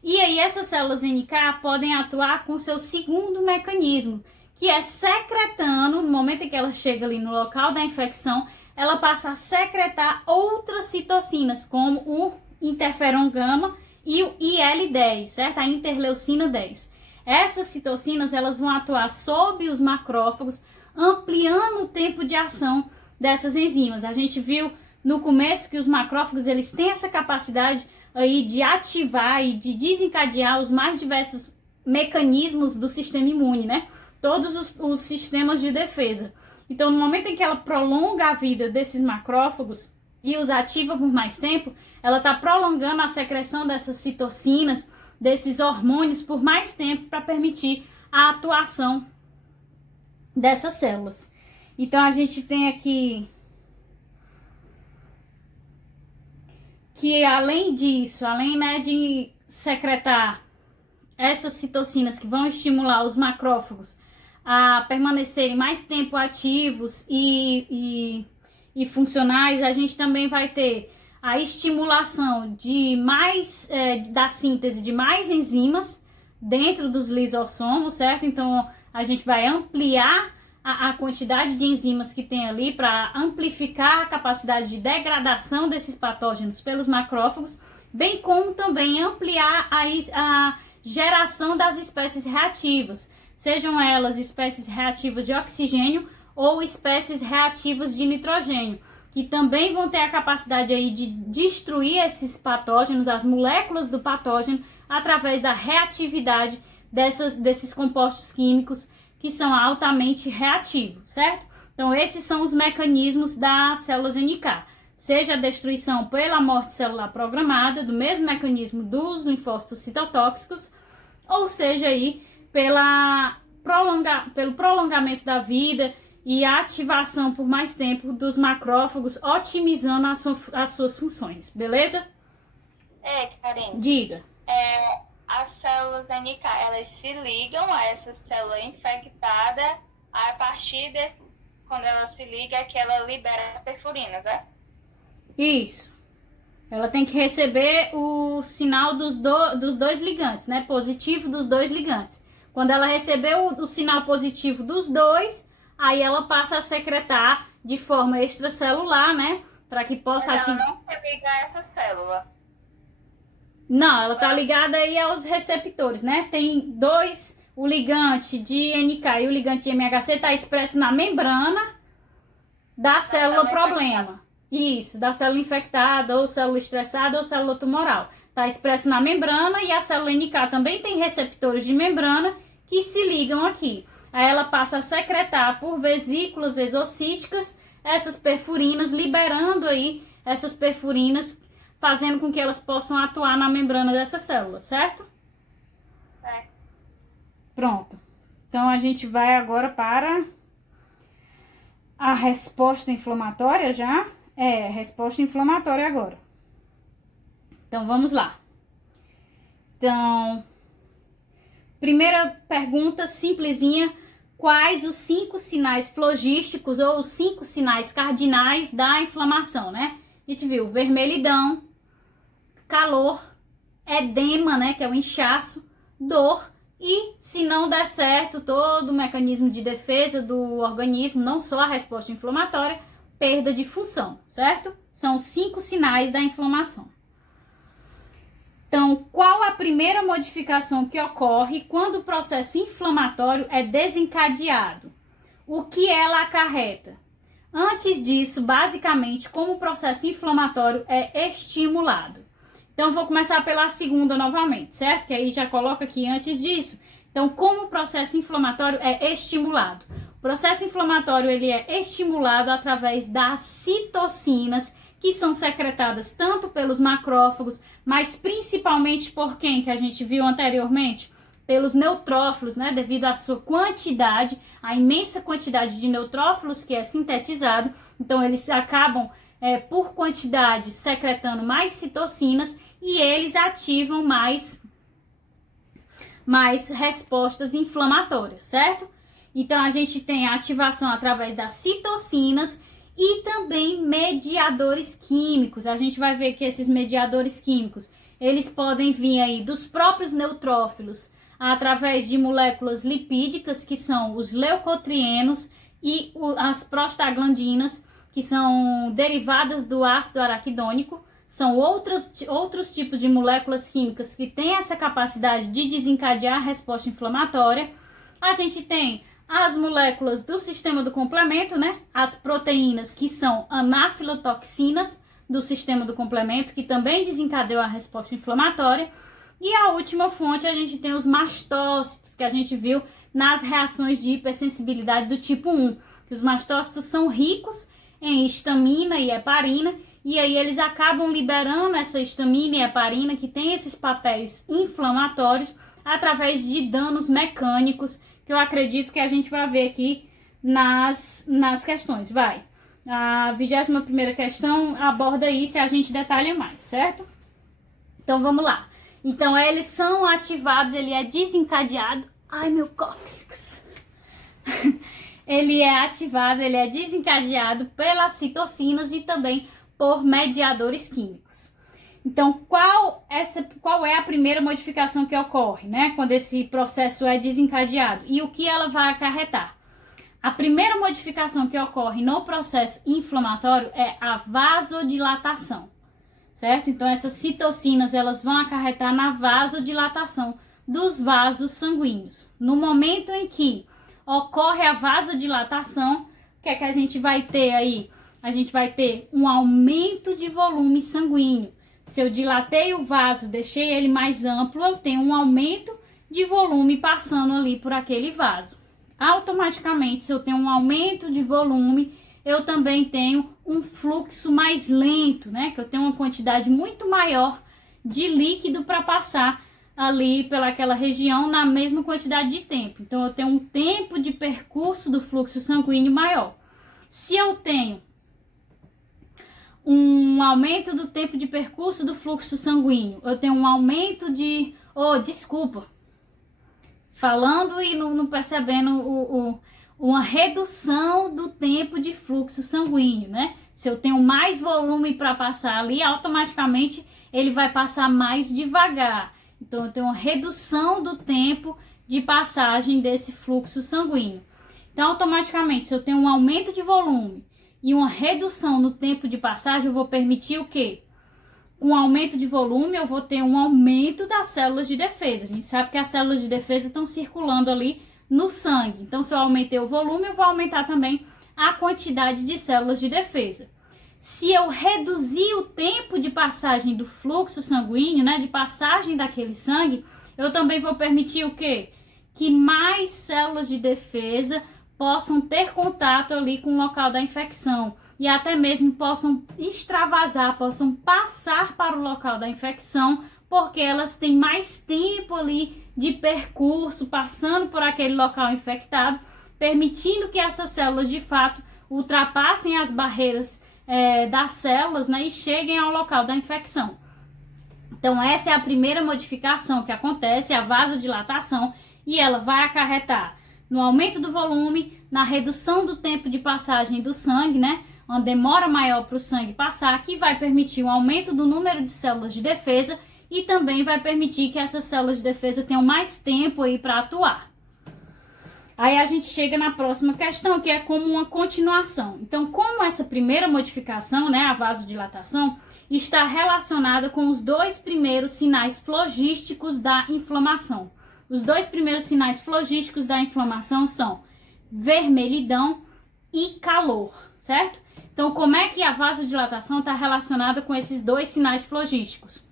E aí, essas células NK podem atuar com seu segundo mecanismo, que é secretando, no momento em que ela chega ali no local da infecção, ela passa a secretar outras citocinas, como o interferon gama e o IL-10, certo? A interleucina 10. Essas citocinas, elas vão atuar sobre os macrófagos, ampliando o tempo de ação dessas enzimas. A gente viu no começo que os macrófagos, eles têm essa capacidade aí de ativar e de desencadear os mais diversos mecanismos do sistema imune, né? Todos os sistemas de defesa. Então, no momento em que ela prolonga a vida desses macrófagos e os ativa por mais tempo, ela está prolongando a secreção dessas citocinas, desses hormônios por mais tempo para permitir a atuação dessas células. Então, a gente tem aqui que além disso, além, né, de secretar essas citocinas que vão estimular os macrófagos a permanecerem mais tempo ativos e funcionais, a gente também vai ter a estimulação de da síntese de mais enzimas dentro dos lisossomos, certo? Então, a gente vai ampliar a quantidade de enzimas que tem ali para amplificar a capacidade de degradação desses patógenos pelos macrófagos, bem como também ampliar a geração das espécies reativas, sejam elas espécies reativas de oxigênio ou espécies reativas de nitrogênio, que também vão ter a capacidade aí de destruir esses patógenos, as moléculas do patógeno, através da reatividade desses compostos químicos que são altamente reativos, certo? Então, esses são os mecanismos das células NK. Seja a destruição pela morte celular programada, do mesmo mecanismo dos linfócitos citotóxicos, ou seja aí pelo prolongamento da vida e a ativação por mais tempo dos macrófagos, otimizando as suas funções, beleza? Karine. Diga. As células NK, elas se ligam a essa célula infectada, a partir quando ela se liga, é que ela libera as perfurinas, é? Isso. Ela tem que receber o sinal dos dois ligantes, né? Positivo dos dois ligantes. Quando ela recebeu o sinal positivo dos dois, aí ela passa a secretar de forma extracelular, né? Para que possa Mas atingir. ela não se liga a essa célula. Não, ela tá ligada aí aos receptores, né? Tem dois, o ligante de NK e o ligante de MHC tá expresso na membrana da célula problema. Infectada. Isso, da célula infectada, ou célula estressada, ou célula tumoral. Tá expresso na membrana e a célula NK também tem receptores de membrana que se ligam aqui. Aí ela passa a secretar por vesículas exocíticas essas perfurinas, liberando aí essas perfurinas, fazendo com que elas possam atuar na membrana dessa célula, certo? Certo. Pronto. Então, a gente vai agora para a resposta inflamatória já. Resposta inflamatória agora. Então, vamos lá. Então, primeira pergunta simplesinha. Quais os 5 sinais flogísticos ou os 5 sinais cardinais da inflamação, né? A gente viu vermelhidão, calor, edema, né, que é o inchaço, dor e, se não der certo, todo o mecanismo de defesa do organismo, não só a resposta inflamatória, perda de função, certo? São os 5 sinais da inflamação. Então, qual a primeira modificação que ocorre quando o processo inflamatório é desencadeado? O que ela acarreta? Antes disso, basicamente, como o processo inflamatório é estimulado. Então, vou começar pela segunda novamente, certo? Que aí já coloca aqui antes disso. Então, como o processo inflamatório é estimulado? O processo inflamatório ele é estimulado através das citocinas, que são secretadas tanto pelos macrófagos, mas principalmente por quem que a gente viu anteriormente? Pelos neutrófilos, né? Devido à sua quantidade, a imensa quantidade de neutrófilos que é sintetizado. Então, eles acabam, por quantidade, secretando mais citocinas e eles ativam mais respostas inflamatórias, certo? Então, a gente tem a ativação através das citocinas e também mediadores químicos. A gente vai ver que esses mediadores químicos, eles podem vir aí dos próprios neutrófilos, através de moléculas lipídicas, que são os leucotrienos e as prostaglandinas, que são derivadas do ácido araquidônico. São outros tipos de moléculas químicas que têm essa capacidade de desencadear a resposta inflamatória. A gente tem as moléculas do sistema do complemento, né? As proteínas, que são anafilotoxinas do sistema do complemento, que também desencadeiam a resposta inflamatória. E a última fonte, a gente tem os mastócitos, que a gente viu nas reações de hipersensibilidade do tipo 1. Que os mastócitos são ricos em histamina e heparina, e aí eles acabam liberando essa histamina e heparina, que tem esses papéis inflamatórios, através de danos mecânicos, que eu acredito que a gente vai ver aqui nas questões. A 21ª questão aborda isso e a gente detalha mais, certo? Então, vamos lá. Então, eles são ativados, ele é desencadeado. Ai, meu cóccix! Ele é ativado, ele é desencadeado pelas citocinas e também por mediadores químicos. Então, qual é a primeira modificação que ocorre, né? Quando esse processo é desencadeado e o que ela vai acarretar? A primeira modificação que ocorre no processo inflamatório é a vasodilatação, certo? Então, essas citocinas, elas vão acarretar na vasodilatação dos vasos sanguíneos. No momento em que ocorre a vasodilatação, o que é que a gente vai ter aí? A gente vai ter um aumento de volume sanguíneo. Se eu dilatei o vaso, deixei ele mais amplo, eu tenho um aumento de volume passando ali por aquele vaso. Automaticamente, se eu tenho um aumento de volume, eu também tenho um fluxo mais lento, né? Que eu tenho uma quantidade muito maior de líquido para passar ali pelaquela região na mesma quantidade de tempo. Então, eu tenho um tempo de percurso do fluxo sanguíneo maior. Se eu tenho um aumento do tempo de percurso do fluxo sanguíneo, eu tenho um aumento de... falando e não percebendo uma redução do tempo de fluxo sanguíneo, né? Se eu tenho mais volume para passar ali, automaticamente ele vai passar mais devagar. Então, eu tenho uma redução do tempo de passagem desse fluxo sanguíneo. Então, automaticamente, se eu tenho um aumento de volume e uma redução no tempo de passagem, eu vou permitir o quê? Com o aumento de volume, eu vou ter um aumento das células de defesa. A gente sabe que as células de defesa estão circulando ali no sangue. Então, se eu aumentei o volume, eu vou aumentar também a quantidade de células de defesa. Se eu reduzir o tempo de passagem do fluxo sanguíneo, né, de passagem daquele sangue, eu também vou permitir o quê? Que mais células de defesa possam ter contato ali com o local da infecção e até mesmo possam extravasar, possam passar para o local da infecção, porque elas têm mais tempo ali de percurso passando por aquele local infectado, permitindo que essas células de fato ultrapassem as barreiras das células, né, e cheguem ao local da infecção. Então, essa é a primeira modificação que acontece, a vasodilatação, e ela vai acarretar no aumento do volume, na redução do tempo de passagem do sangue, né? Uma demora maior para o sangue passar, que vai permitir um aumento do número de células de defesa e também vai permitir que essas células de defesa tenham mais tempo aí para atuar. Aí a gente chega na próxima questão, que é como uma continuação. Então, como essa primeira modificação, né, a vasodilatação, está relacionada com os dois primeiros sinais flogísticos da inflamação. Os dois primeiros sinais flogísticos da inflamação são vermelhidão e calor, certo? Então, como é que a vasodilatação está relacionada com esses dois sinais flogísticos?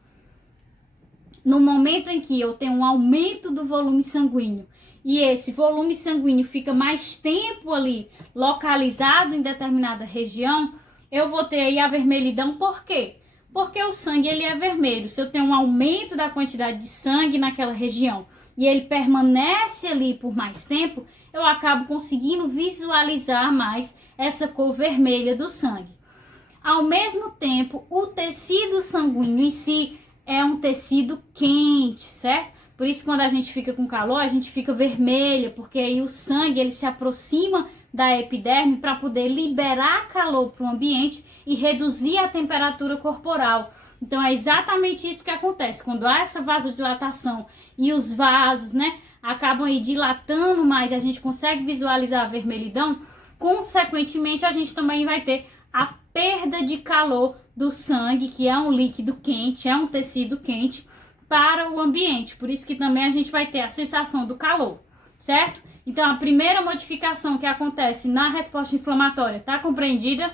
No momento em que eu tenho um aumento do volume sanguíneo e esse volume sanguíneo fica mais tempo ali localizado em determinada região, eu vou ter aí a vermelhidão. Por quê? Porque o sangue ele é vermelho. Se eu tenho um aumento da quantidade de sangue naquela região e ele permanece ali por mais tempo, eu acabo conseguindo visualizar mais essa cor vermelha do sangue. Ao mesmo tempo, o tecido sanguíneo em si é um tecido quente, certo? Por isso, quando a gente fica com calor, a gente fica vermelha, porque aí o sangue ele se aproxima da epiderme para poder liberar calor para o ambiente e reduzir a temperatura corporal. Então, é exatamente isso que acontece. Quando há essa vasodilatação e os vasos, né, acabam aí dilatando mais, a gente consegue visualizar a vermelhidão, consequentemente, a gente também vai ter a perda de calor do sangue, que é um líquido quente, é um tecido quente, para o ambiente. Por isso que também a gente vai ter a sensação do calor, certo? Então, a primeira modificação que acontece na resposta inflamatória, tá compreendida?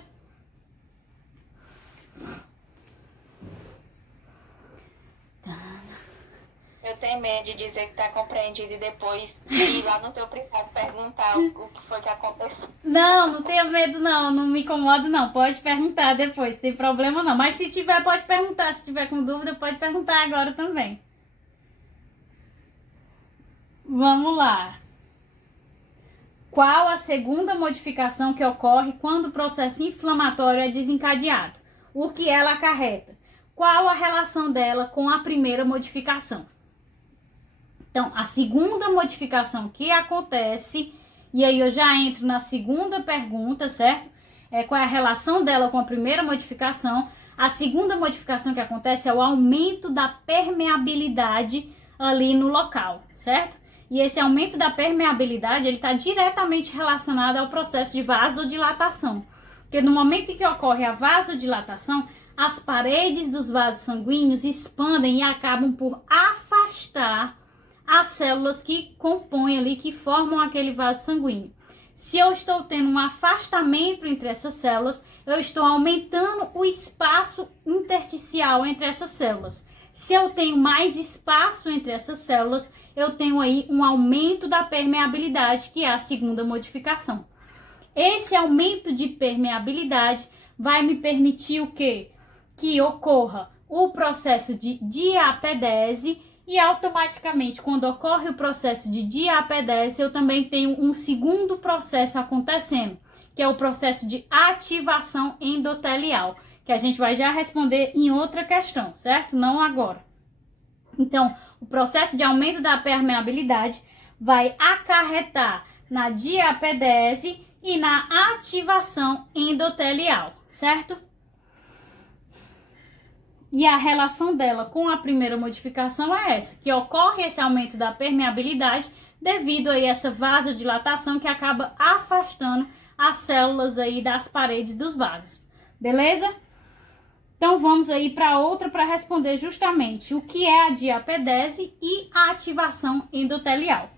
Eu tenho medo de dizer que tá compreendido e depois ir lá no teu privado perguntar o que foi que aconteceu. Não, não tenha medo não, não me incomodo não, pode perguntar depois, não tem problema não. Mas se tiver, pode perguntar, se tiver com dúvida, pode perguntar agora também. Vamos lá. Qual a segunda modificação que ocorre quando o processo inflamatório é desencadeado? O que ela acarreta? Qual a relação dela com a primeira modificação? Então, a segunda modificação que acontece, e aí eu já entro na segunda pergunta, certo? Qual é a relação dela com a primeira modificação? A segunda modificação que acontece é o aumento da permeabilidade ali no local, certo? E esse aumento da permeabilidade, ele está diretamente relacionado ao processo de vasodilatação. Porque no momento em que ocorre a vasodilatação, as paredes dos vasos sanguíneos expandem e acabam por afastar as células que compõem ali, que formam aquele vaso sanguíneo. Se eu estou tendo um afastamento entre essas células, eu estou aumentando o espaço intersticial entre essas células. Se eu tenho mais espaço entre essas células, eu tenho aí um aumento da permeabilidade, que é a segunda modificação. Esse aumento de permeabilidade vai me permitir o quê? Que ocorra o processo de diapedese. E automaticamente, quando ocorre o processo de diapedese, eu também tenho um segundo processo acontecendo, que é o processo de ativação endotelial, que a gente vai já responder em outra questão, certo? Não agora. Então, o processo de aumento da permeabilidade vai acarretar na diapedese e na ativação endotelial, certo? E a relação dela com a primeira modificação é essa, que ocorre esse aumento da permeabilidade devido a essa vasodilatação que acaba afastando as células aí das paredes dos vasos. Beleza? Então vamos aí para outra para responder justamente o que é a diapedese e a ativação endotelial.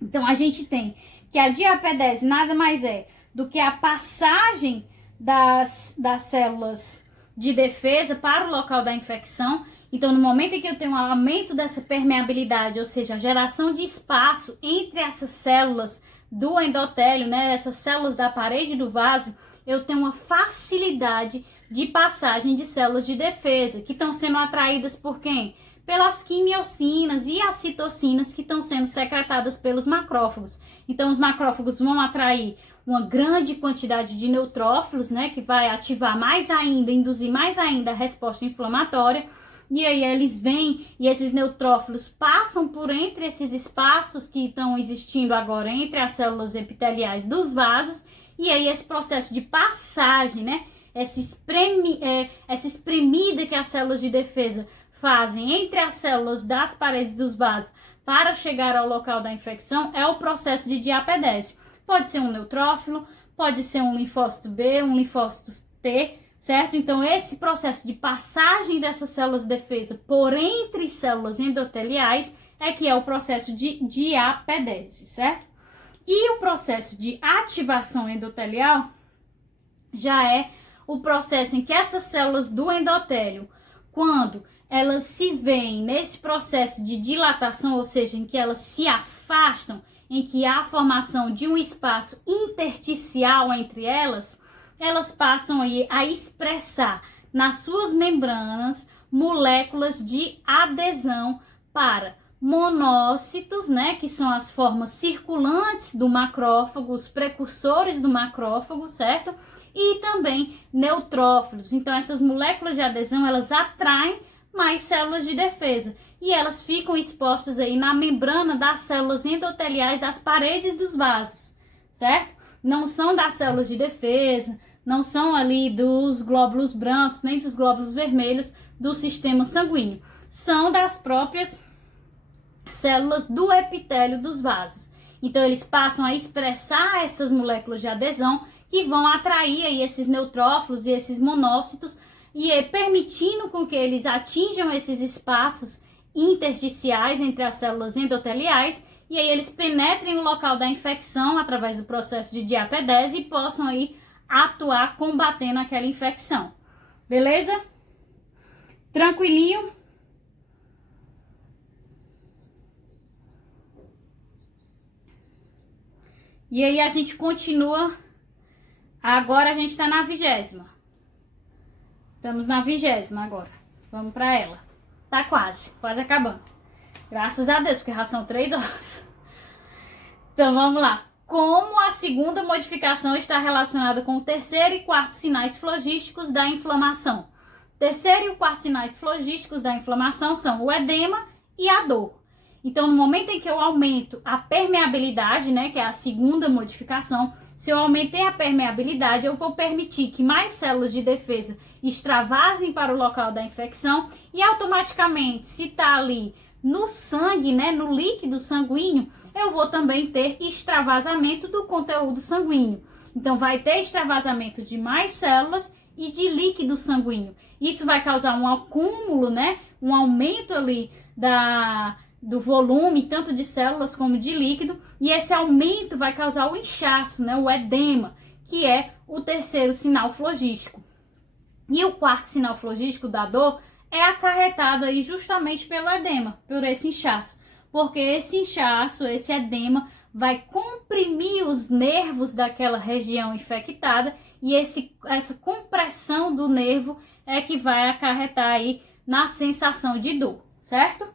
Então a gente tem que a diapedese nada mais é do que a passagem das células de defesa para o local da infecção. Então, no momento em que eu tenho um aumento dessa permeabilidade, ou seja, a geração de espaço entre essas células do endotélio, né, essas células da parede do vaso, eu tenho uma facilidade de passagem de células de defesa, que estão sendo atraídas por quem? Pelas quimiocinas e as citocinas que estão sendo secretadas pelos macrófagos. Então, os macrófagos vão atrair uma grande quantidade de neutrófilos, né, que vai ativar mais ainda, induzir mais ainda a resposta inflamatória. E aí eles vêm e esses neutrófilos passam por entre esses espaços que estão existindo agora entre as células epiteliais dos vasos. E aí esse processo de passagem, né, essa espremida que as células de defesa fazem entre as células das paredes dos vasos para chegar ao local da infecção é o processo de diapedese. Pode ser um neutrófilo, pode ser um linfócito B, um linfócito T, certo? Então, esse processo de passagem dessas células de defesa por entre células endoteliais é que é o processo de diapedese, certo? E o processo de ativação endotelial já é o processo em que essas células do endotélio, quando elas se veem nesse processo de dilatação, ou seja, em que elas se afastam, em que há a formação de um espaço intersticial entre elas, elas passam aí a expressar nas suas membranas moléculas de adesão para monócitos, né, que são as formas circulantes do macrófago, os precursores do macrófago, certo? E também neutrófilos. Então, essas moléculas de adesão, elas atraem mais células de defesa e elas ficam expostas aí na membrana das células endoteliais das paredes dos vasos, certo? Não são das células de defesa, não são ali dos glóbulos brancos, nem dos glóbulos vermelhos do sistema sanguíneo. São das próprias células do epitélio dos vasos. Então, eles passam a expressar essas moléculas de adesão que vão atrair aí esses neutrófilos e esses monócitos e permitindo com que eles atinjam esses espaços intersticiais entre as células endoteliais e aí eles penetrem o local da infecção através do processo de diapedese e possam aí atuar combatendo aquela infecção. Beleza? Tranquilinho? E aí a gente continua. Agora a gente está na 20ª. Estamos na 20ª agora. Vamos para ela. Tá quase acabando. Graças a Deus, porque já são 3 horas. Então vamos lá. Como a segunda modificação está relacionada com o terceiro e quarto sinais flogísticos da inflamação? O terceiro e o quarto sinais flogísticos da inflamação são o edema e a dor. Então, no momento em que eu aumento a permeabilidade, né, que é a segunda modificação, se eu aumentei a permeabilidade, eu vou permitir que mais células de defesa extravasem para o local da infecção e automaticamente, se está ali no sangue, né, no líquido sanguíneo, eu vou também ter extravasamento do conteúdo sanguíneo. Então, vai ter extravasamento de mais células e de líquido sanguíneo. Isso vai causar um acúmulo, né, um aumento ali do volume, tanto de células como de líquido, e esse aumento vai causar o inchaço, né, o edema, que é o terceiro sinal flogístico. E o quarto sinal flogístico da dor é acarretado aí justamente pelo edema, por esse inchaço, porque esse inchaço, esse edema, vai comprimir os nervos daquela região infectada, e essa compressão do nervo é que vai acarretar aí na sensação de dor, certo?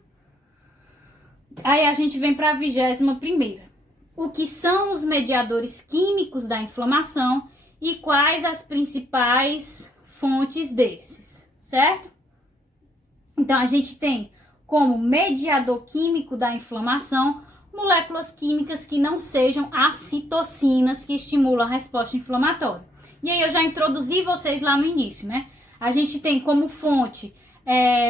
Aí a gente vem para a 21ª. O que são os mediadores químicos da inflamação e quais as principais fontes desses, certo? Então, a gente tem como mediador químico da inflamação moléculas químicas que não sejam as citocinas que estimulam a resposta inflamatória. E aí eu já introduzi vocês lá no início, né? A gente tem como fonte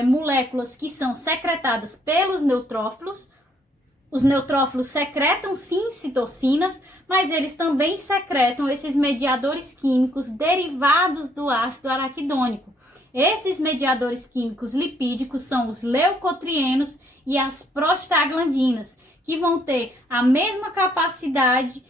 moléculas que são secretadas pelos neutrófilos. Os neutrófilos secretam sim citocinas, mas eles também secretam esses mediadores químicos derivados do ácido araquidônico. Esses mediadores químicos lipídicos são os leucotrienos e as prostaglandinas, que vão ter a mesma capacidade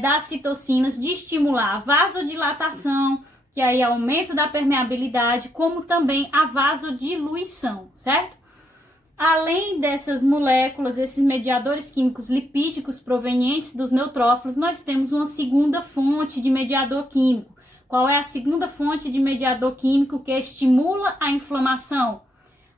das citocinas de estimular a vasodilatação, que aí é aumento da permeabilidade, como também a vasodiluição, certo? Além dessas moléculas, esses mediadores químicos lipídicos provenientes dos neutrófilos, nós temos uma segunda fonte de mediador químico. Qual é a segunda fonte de mediador químico que estimula a inflamação?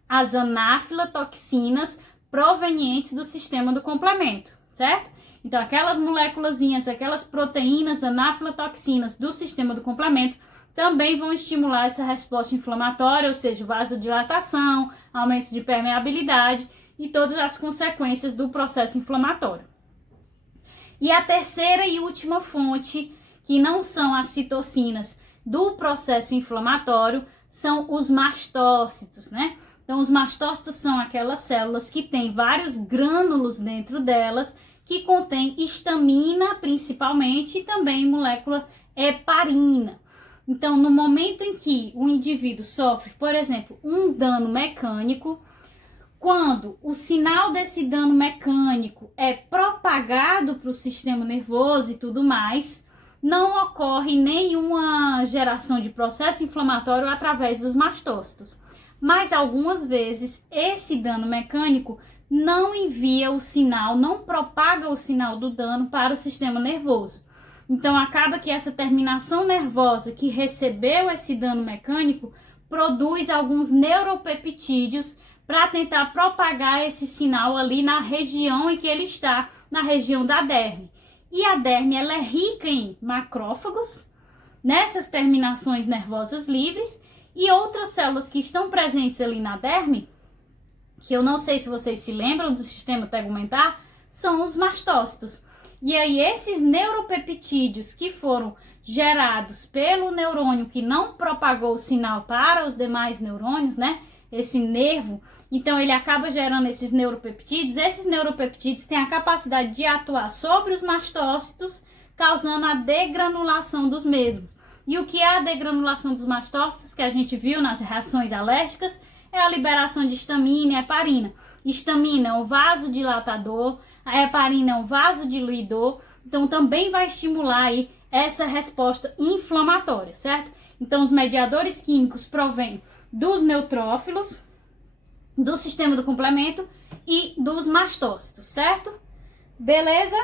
As anafilotoxinas provenientes do sistema do complemento, certo? Então, aquelas moléculazinhas, aquelas proteínas anafilotoxinas do sistema do complemento também vão estimular essa resposta inflamatória, ou seja, vasodilatação, aumento de permeabilidade e todas as consequências do processo inflamatório. E a terceira e última fonte, que não são as citocinas do processo inflamatório, são os mastócitos, né? Então, os mastócitos são aquelas células que têm vários grânulos dentro delas, que contém histamina, principalmente, e também molécula heparina. Então, no momento em que o indivíduo sofre, por exemplo, um dano mecânico, quando o sinal desse dano mecânico é propagado para o sistema nervoso e tudo mais, não ocorre nenhuma geração de processo inflamatório através dos mastócitos. Mas algumas vezes esse dano mecânico não envia o sinal, não propaga o sinal do dano para o sistema nervoso. Então acaba que essa terminação nervosa que recebeu esse dano mecânico produz alguns neuropeptídeos para tentar propagar esse sinal ali na região em que ele está, na região da derme. E a derme ela é rica em macrófagos, nessas terminações nervosas livres, e outras células que estão presentes ali na derme, que eu não sei se vocês se lembram do sistema tegumentar, são os mastócitos. E aí esses neuropeptídeos que foram gerados pelo neurônio que não propagou o sinal para os demais neurônios, né? Esse nervo, então ele acaba gerando esses neuropeptídeos. Esses neuropeptídeos têm a capacidade de atuar sobre os mastócitos, causando a degranulação dos mesmos. E o que é a degranulação dos mastócitos, que a gente viu nas reações alérgicas, é a liberação de histamina e heparina. Histamina é o vasodilatador, a heparina é o vasodiluidor, então também vai estimular aí essa resposta inflamatória, certo? Então os mediadores químicos provêm dos neutrófilos, do sistema do complemento e dos mastócitos, certo? Beleza?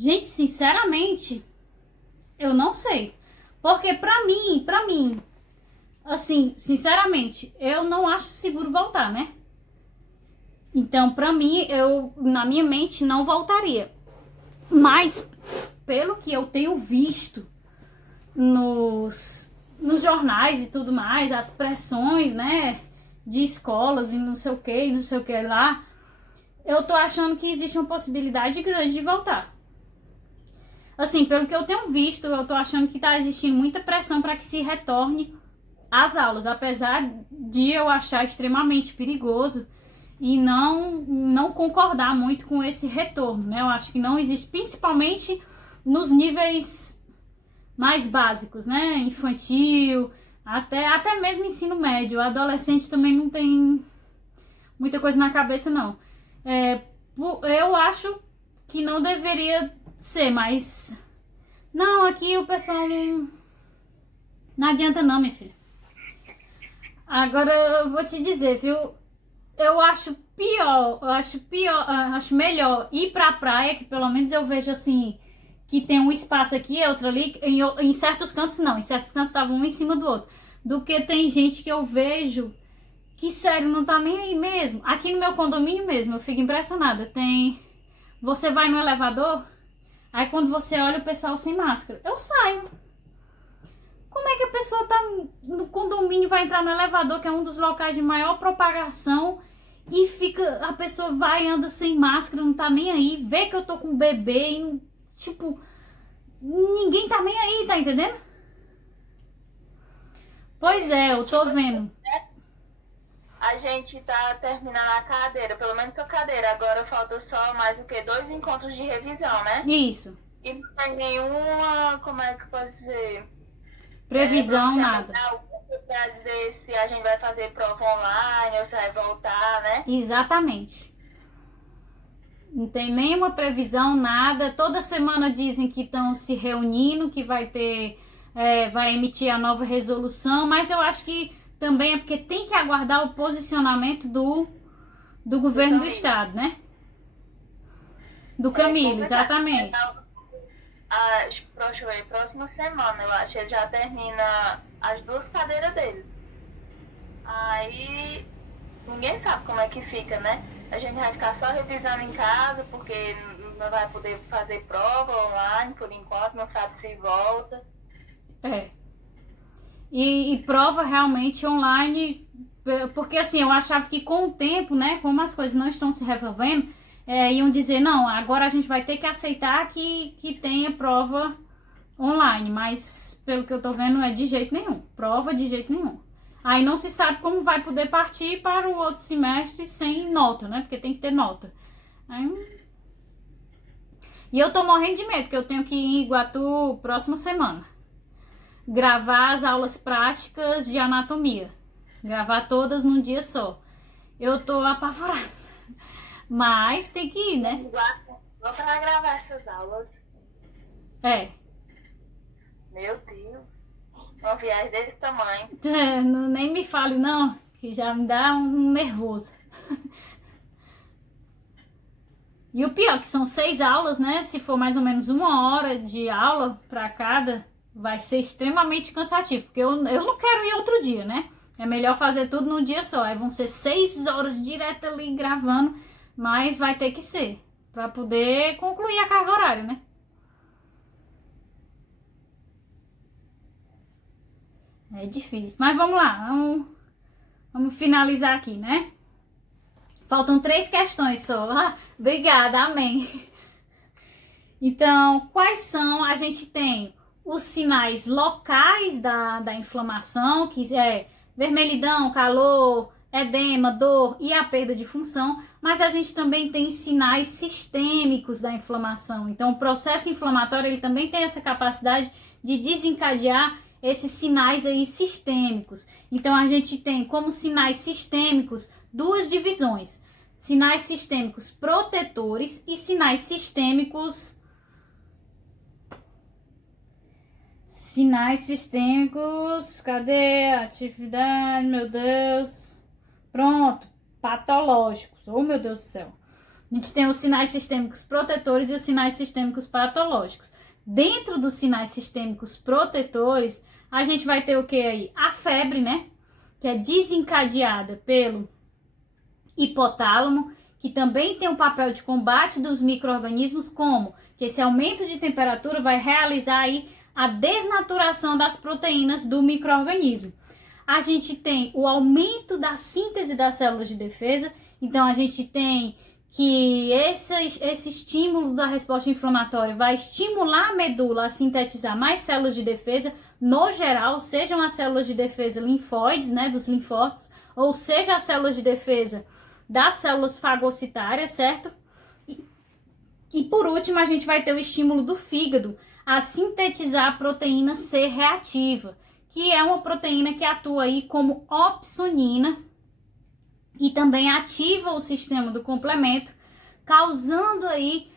Gente, sinceramente, eu não sei. Porque pra mim, assim, sinceramente, eu não acho seguro voltar, né? Então, pra mim, na minha mente, não voltaria. Mas, pelo que eu tenho visto nos jornais e tudo mais, as pressões, né, de escolas e não sei o que lá, eu tô achando que existe uma possibilidade grande de voltar. Assim, pelo que eu tenho visto, eu tô achando que tá existindo muita pressão para que se retorne às aulas, apesar de eu achar extremamente perigoso e não concordar muito com esse retorno, né? Eu acho que não existe, principalmente nos níveis mais básicos, né? Infantil, até mesmo ensino médio. O adolescente também não tem muita coisa na cabeça, não. Eu acho que não deveria ser, mas não, aqui o pessoal não adianta não, minha filha. Agora eu vou te dizer, viu? Eu acho melhor ir pra praia, que pelo menos eu vejo assim, que tem um espaço aqui, outro ali, em certos cantos não, em certos cantos estavam um em cima do outro, do que tem gente que eu vejo que, sério, não tá nem aí mesmo. Aqui no meu condomínio mesmo, eu fico impressionada, você vai no elevador, aí quando você olha o pessoal sem máscara, eu saio. Como é que a pessoa tá no condomínio, vai entrar no elevador, que é um dos locais de maior propagação, e a pessoa vai e anda sem máscara, não tá nem aí, vê que eu tô com um bebê e, tipo, ninguém tá nem aí, tá entendendo? Pois é, eu tô vendo. A gente tá terminando a cadeira, pelo menos a cadeira. Agora falta só mais o quê? 2 encontros de revisão, né? Isso. E não tem nenhuma, como é que pode ser? Previsão, nada. Pra dizer se a gente vai fazer prova online ou se vai voltar, né? Exatamente. Não tem nenhuma previsão, nada. Toda semana dizem que estão se reunindo, que vai emitir a nova resolução, mas eu acho que também é porque tem que aguardar o posicionamento do governo do estado, né? Do Camilo, exatamente. Próxima semana, eu acho, ele já termina as 2 cadeiras dele. Aí ninguém sabe como é que fica, né? A gente vai ficar só revisando em casa, porque não vai poder fazer prova online por enquanto, não sabe se volta. E prova realmente online, porque assim, eu achava que com o tempo, né, como as coisas não estão se resolvendo, iam dizer, não, agora a gente vai ter que aceitar que tenha prova online, mas pelo que eu tô vendo é de jeito nenhum, prova de jeito nenhum. Aí não se sabe como vai poder partir para o outro semestre sem nota, né? Porque tem que ter nota. Aí... E eu tô morrendo de medo, que eu tenho que ir em Iguatu próxima semana. Gravar as aulas práticas de anatomia. Gravar todas num dia só. Eu tô apavorada. Mas tem que ir, né? Vou pra gravar essas aulas. É. Meu Deus. Uma viagem desse tamanho. Nem me fale não, que já me dá um nervoso. E o pior, que são 6 aulas, né? Se for mais ou menos 1 hora de aula para cada, vai ser extremamente cansativo. Porque eu não quero ir outro dia, né? É melhor fazer tudo num dia só. Aí vão ser 6 horas direto ali gravando, mas vai ter que ser. Para poder concluir a carga horária, né? É difícil. Mas vamos lá, vamos finalizar aqui, né? Faltam 3 questões só. Ah, obrigada, amém. Então, quais são? A gente tem os sinais locais da inflamação, que é vermelhidão, calor, edema, dor e a perda de função, mas a gente também tem sinais sistêmicos da inflamação. Então, o processo inflamatório, ele também tem essa capacidade de desencadear esses sinais aí sistêmicos. Então, a gente tem como sinais sistêmicos 2 divisões: sinais sistêmicos protetores e sinais sistêmicos cadê a atividade, meu Deus, pronto, patológicos, oh meu Deus do céu. A gente tem os sinais sistêmicos protetores e os sinais sistêmicos patológicos. Dentro dos sinais sistêmicos protetores, a gente vai ter o que aí? A febre, né? Que é desencadeada pelo hipotálamo, que também tem o papel de combate dos micro-organismos, como que esse aumento de temperatura vai realizar aí a desnaturação das proteínas do micro-organismo. A gente tem o aumento da síntese das células de defesa, então a gente tem que esse estímulo da resposta inflamatória vai estimular a medula a sintetizar mais células de defesa, no geral, sejam as células de defesa linfóides, né, dos linfócitos, ou seja as células de defesa das células fagocitárias, certo? E por último, a gente vai ter o estímulo do fígado a sintetizar a proteína C reativa, que é uma proteína que atua aí como opsonina e também ativa o sistema do complemento, causando aí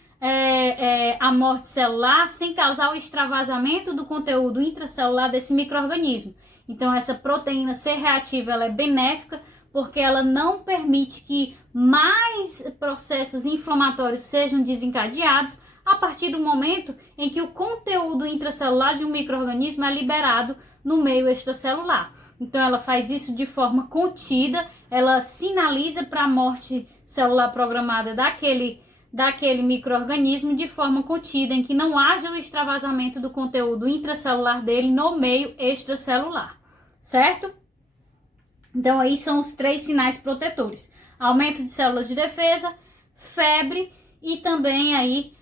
a morte celular sem causar o extravasamento do conteúdo intracelular desse micro-organismo. Então, essa proteína C reativa ela é benéfica porque ela não permite que mais processos inflamatórios sejam desencadeados a partir do momento em que o conteúdo intracelular de um micro-organismo é liberado no meio extracelular. Então, ela faz isso de forma contida, ela sinaliza para a morte celular programada daquele micro-organismo de forma contida, em que não haja o extravasamento do conteúdo intracelular dele no meio extracelular, certo? Então, aí são os 3 sinais protetores: aumento de células de defesa, febre e também aí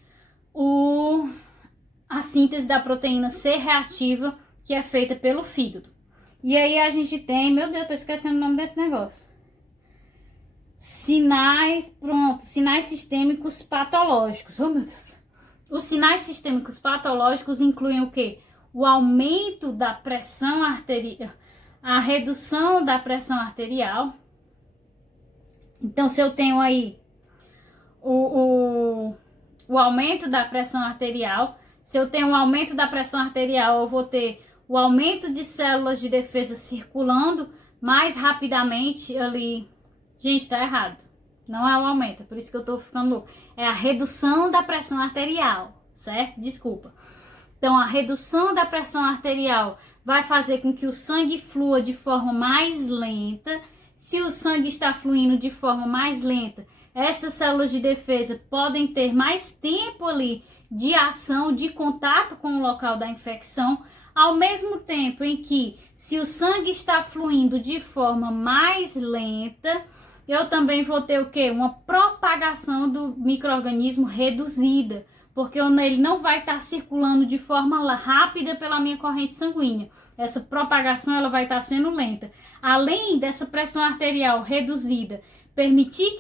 a síntese da proteína C reativa, que é feita pelo fígado. E aí a gente tem, meu Deus, tô esquecendo o nome desse negócio. Sinais sistêmicos patológicos. Oh, meu Deus. Os sinais sistêmicos patológicos incluem o quê? O aumento da pressão arterial, a redução da pressão arterial. Então, se eu tenho aí o aumento da pressão arterial, se eu tenho um aumento da pressão arterial, eu vou ter o aumento de células de defesa circulando mais rapidamente ali. Gente, tá errado. Não é o aumento, é por isso que eu tô ficando louco. É a redução da pressão arterial, certo? Desculpa. Então, a redução da pressão arterial vai fazer com que o sangue flua de forma mais lenta. Se o sangue está fluindo de forma mais lenta, essas células de defesa podem ter mais tempo ali de ação, de contato com o local da infecção, ao mesmo tempo em que, se o sangue está fluindo de forma mais lenta, eu também vou ter o quê? Uma propagação do micro-organismo reduzida, porque ele não vai estar circulando de forma rápida pela minha corrente sanguínea. essa propagação ela vai estar sendo lenta. Além dessa pressão arterial reduzida, permitir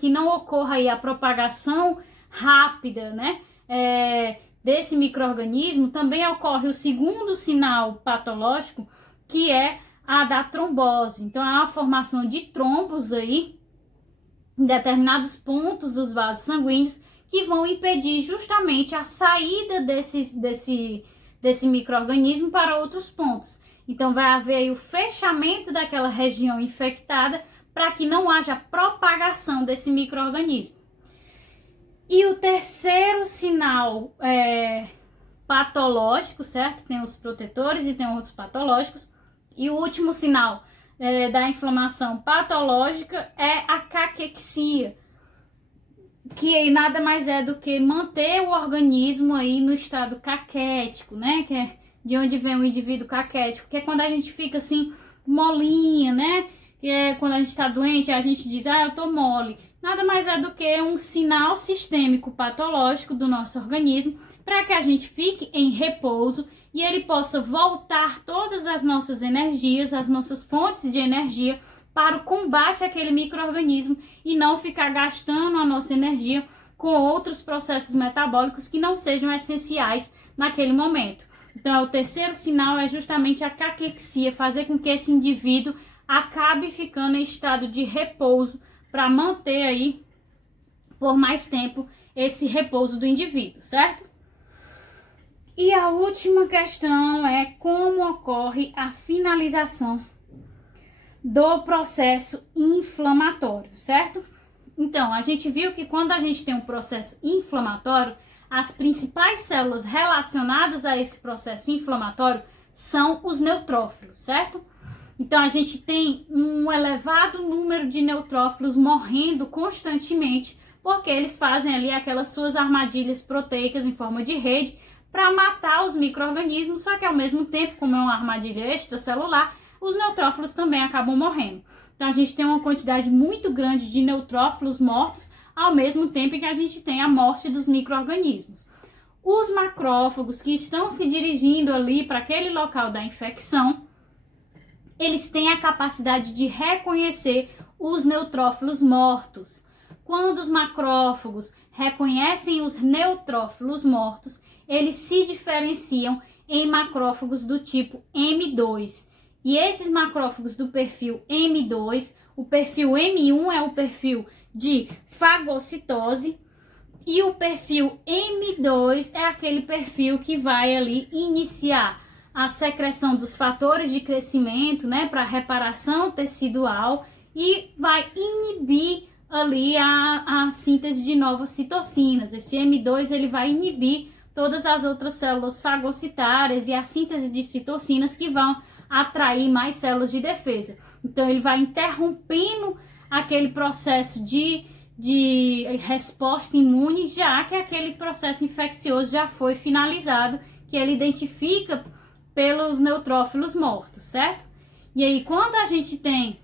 que não ocorra aí a propagação rápida, né, desse micro-organismo, também ocorre o segundo sinal patológico, que é a da trombose. Então, há a formação de trombos aí em determinados pontos dos vasos sanguíneos que vão impedir justamente a saída desse micro-organismo para outros pontos. Então, vai haver aí o fechamento daquela região infectada para que não haja propagação desse micro-organismo. E o terceiro sinal patológico, certo? Tem os protetores e tem os patológicos. E o último sinal da inflamação patológica é a caquexia, que aí nada mais é do que manter o organismo aí no estado caquético, né? Que é de onde vem o indivíduo caquético, que é quando a gente fica assim, molinha, né? Que é quando a gente está doente, a gente diz, eu tô mole. Nada mais é do que um sinal sistêmico patológico do nosso organismo para que a gente fique em repouso e ele possa voltar todas as nossas energias, as nossas fontes de energia para o combate àquele micro-organismo e não ficar gastando a nossa energia com outros processos metabólicos que não sejam essenciais naquele momento. Então, o terceiro sinal é justamente a caquexia, fazer com que esse indivíduo acabe ficando em estado de repouso para manter aí por mais tempo esse repouso do indivíduo, certo? E a última questão é como ocorre a finalização do processo inflamatório, certo? Então, a gente viu que quando a gente tem um processo inflamatório, as principais células relacionadas a esse processo inflamatório são os neutrófilos, certo? Então, a gente tem um elevado número de neutrófilos morrendo constantemente, porque eles fazem ali aquelas suas armadilhas proteicas em forma de rede para matar os micro-organismos, só que ao mesmo tempo, como é uma armadilha extracelular, os neutrófilos também acabam morrendo. Então, a gente tem uma quantidade muito grande de neutrófilos mortos, ao mesmo tempo em que a gente tem a morte dos micro-organismos. Os macrófagos que estão se dirigindo ali para aquele local da infecção, eles têm a capacidade de reconhecer os neutrófilos mortos. Quando os macrófagos reconhecem os neutrófilos mortos, eles se diferenciam em macrófagos do tipo M2. E esses macrófagos do perfil M2, o perfil M1 é o perfil de fagocitose e o perfil M2 é aquele perfil que vai ali iniciar a secreção dos fatores de crescimento, né, para reparação tecidual e vai inibir ali a síntese de novas citocinas. Esse M2 ele vai inibir todas as outras células fagocitárias e a síntese de citocinas que vão atrair mais células de defesa. Então, ele vai interrompendo aquele processo de resposta imune, já que aquele processo infeccioso já foi finalizado, que ele identifica pelos neutrófilos mortos, certo? E aí, quando a gente tem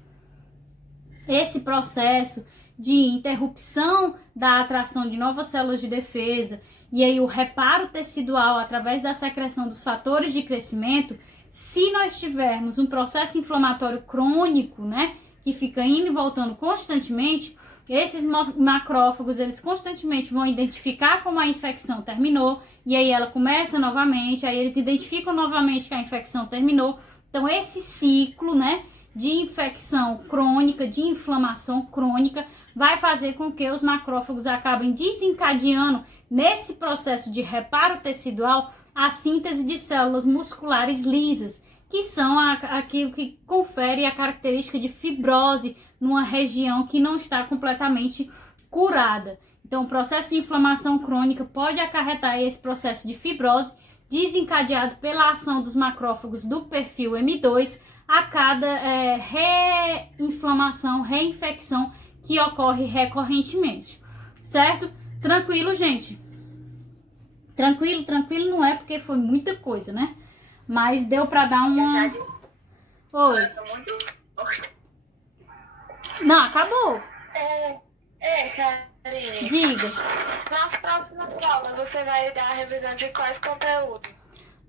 esse processo de interrupção da atração de novas células de defesa, e aí o reparo tecidual através da secreção dos fatores de crescimento, se nós tivermos um processo inflamatório crônico, né, que fica indo e voltando constantemente, esses macrófagos, eles constantemente vão identificar como a infecção terminou, e aí ela começa novamente, aí eles identificam novamente que a infecção terminou. Então, esse ciclo, né, de infecção crônica, de inflamação crônica, vai fazer com que os macrófagos acabem desencadeando, nesse processo de reparo tecidual, a síntese de células musculares lisas, que são aquilo que confere a característica de fibrose numa região que não está completamente curada. Então, o processo de inflamação crônica pode acarretar esse processo de fibrose desencadeado pela ação dos macrófagos do perfil M2 a cada reinflamação, reinfecção que ocorre recorrentemente, certo? Tranquilo, gente? Tranquilo não é porque foi muita coisa, né? Mas deu pra dar uma... Oi. Não, acabou. Karine. Diga. Nas próximas aulas você vai dar a revisão de quais conteúdos?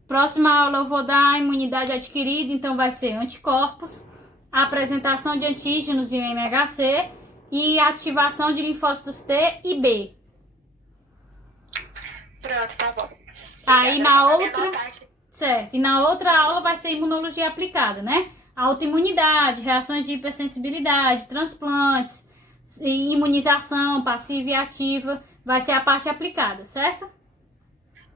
Próxima aula eu vou dar a imunidade adquirida, então vai ser anticorpos, a apresentação de antígenos e o MHC e ativação de linfócitos T e B. Pronto, tá bom. Aí Obrigada, na só pra me outra, anotar aqui. certo, e na outra aula vai ser imunologia aplicada, né? Autoimunidade, reações de hipersensibilidade, transplantes, imunização passiva e ativa, vai ser a parte aplicada, certo?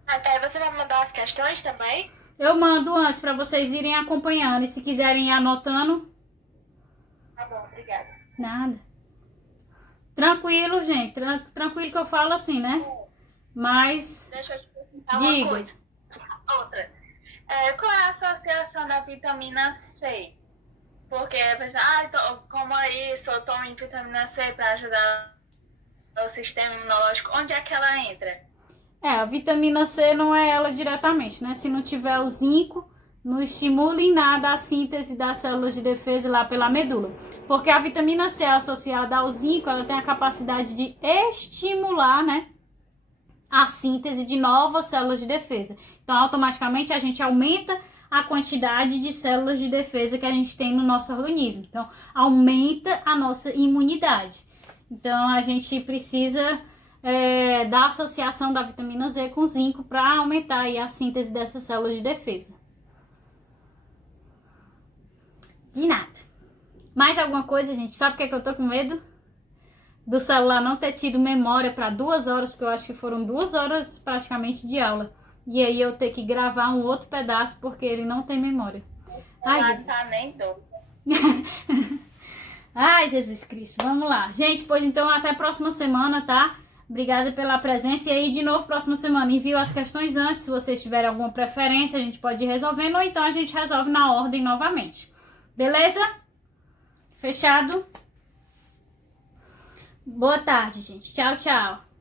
Aí você vai mandar as questões também? Eu mando antes para vocês irem acompanhando e se quiserem ir anotando, Tá bom, obrigada. nada. Tranquilo, gente, tranquilo que eu falo assim, né? Mas, Deixa eu te perguntar diga. uma coisa. Outra. Qual é a associação da vitamina C? Porque a pessoa, como é isso, eu tomo vitamina C para ajudar o sistema imunológico. Onde é que ela entra? a vitamina C não é ela diretamente, né? Se não tiver o zinco, não estimula em nada a síntese das células de defesa lá pela medula. Porque a vitamina C associada ao zinco, ela tem a capacidade de estimular, né, a síntese de novas células de defesa. Então, automaticamente, a gente aumenta a quantidade de células de defesa que a gente tem no nosso organismo. Então, aumenta a nossa imunidade. Então, a gente precisa da associação da vitamina Z com zinco para aumentar aí a síntese dessas células de defesa. De nada. Mais alguma coisa, gente? Sabe o que é que eu tô com medo? Do celular não ter tido memória para 2 horas, porque eu acho que foram 2 horas praticamente de aula. E aí eu ter que gravar um outro pedaço porque ele não tem memória. Ai, Jesus. Ai, Jesus Cristo. Vamos lá. Gente, pois então até a próxima semana, tá? Obrigada pela presença. E aí, de novo, próxima semana, envio as questões antes. Se vocês tiverem alguma preferência, a gente pode ir resolvendo. Ou então a gente resolve na ordem novamente. Beleza? Fechado? Boa tarde, gente. Tchau, tchau.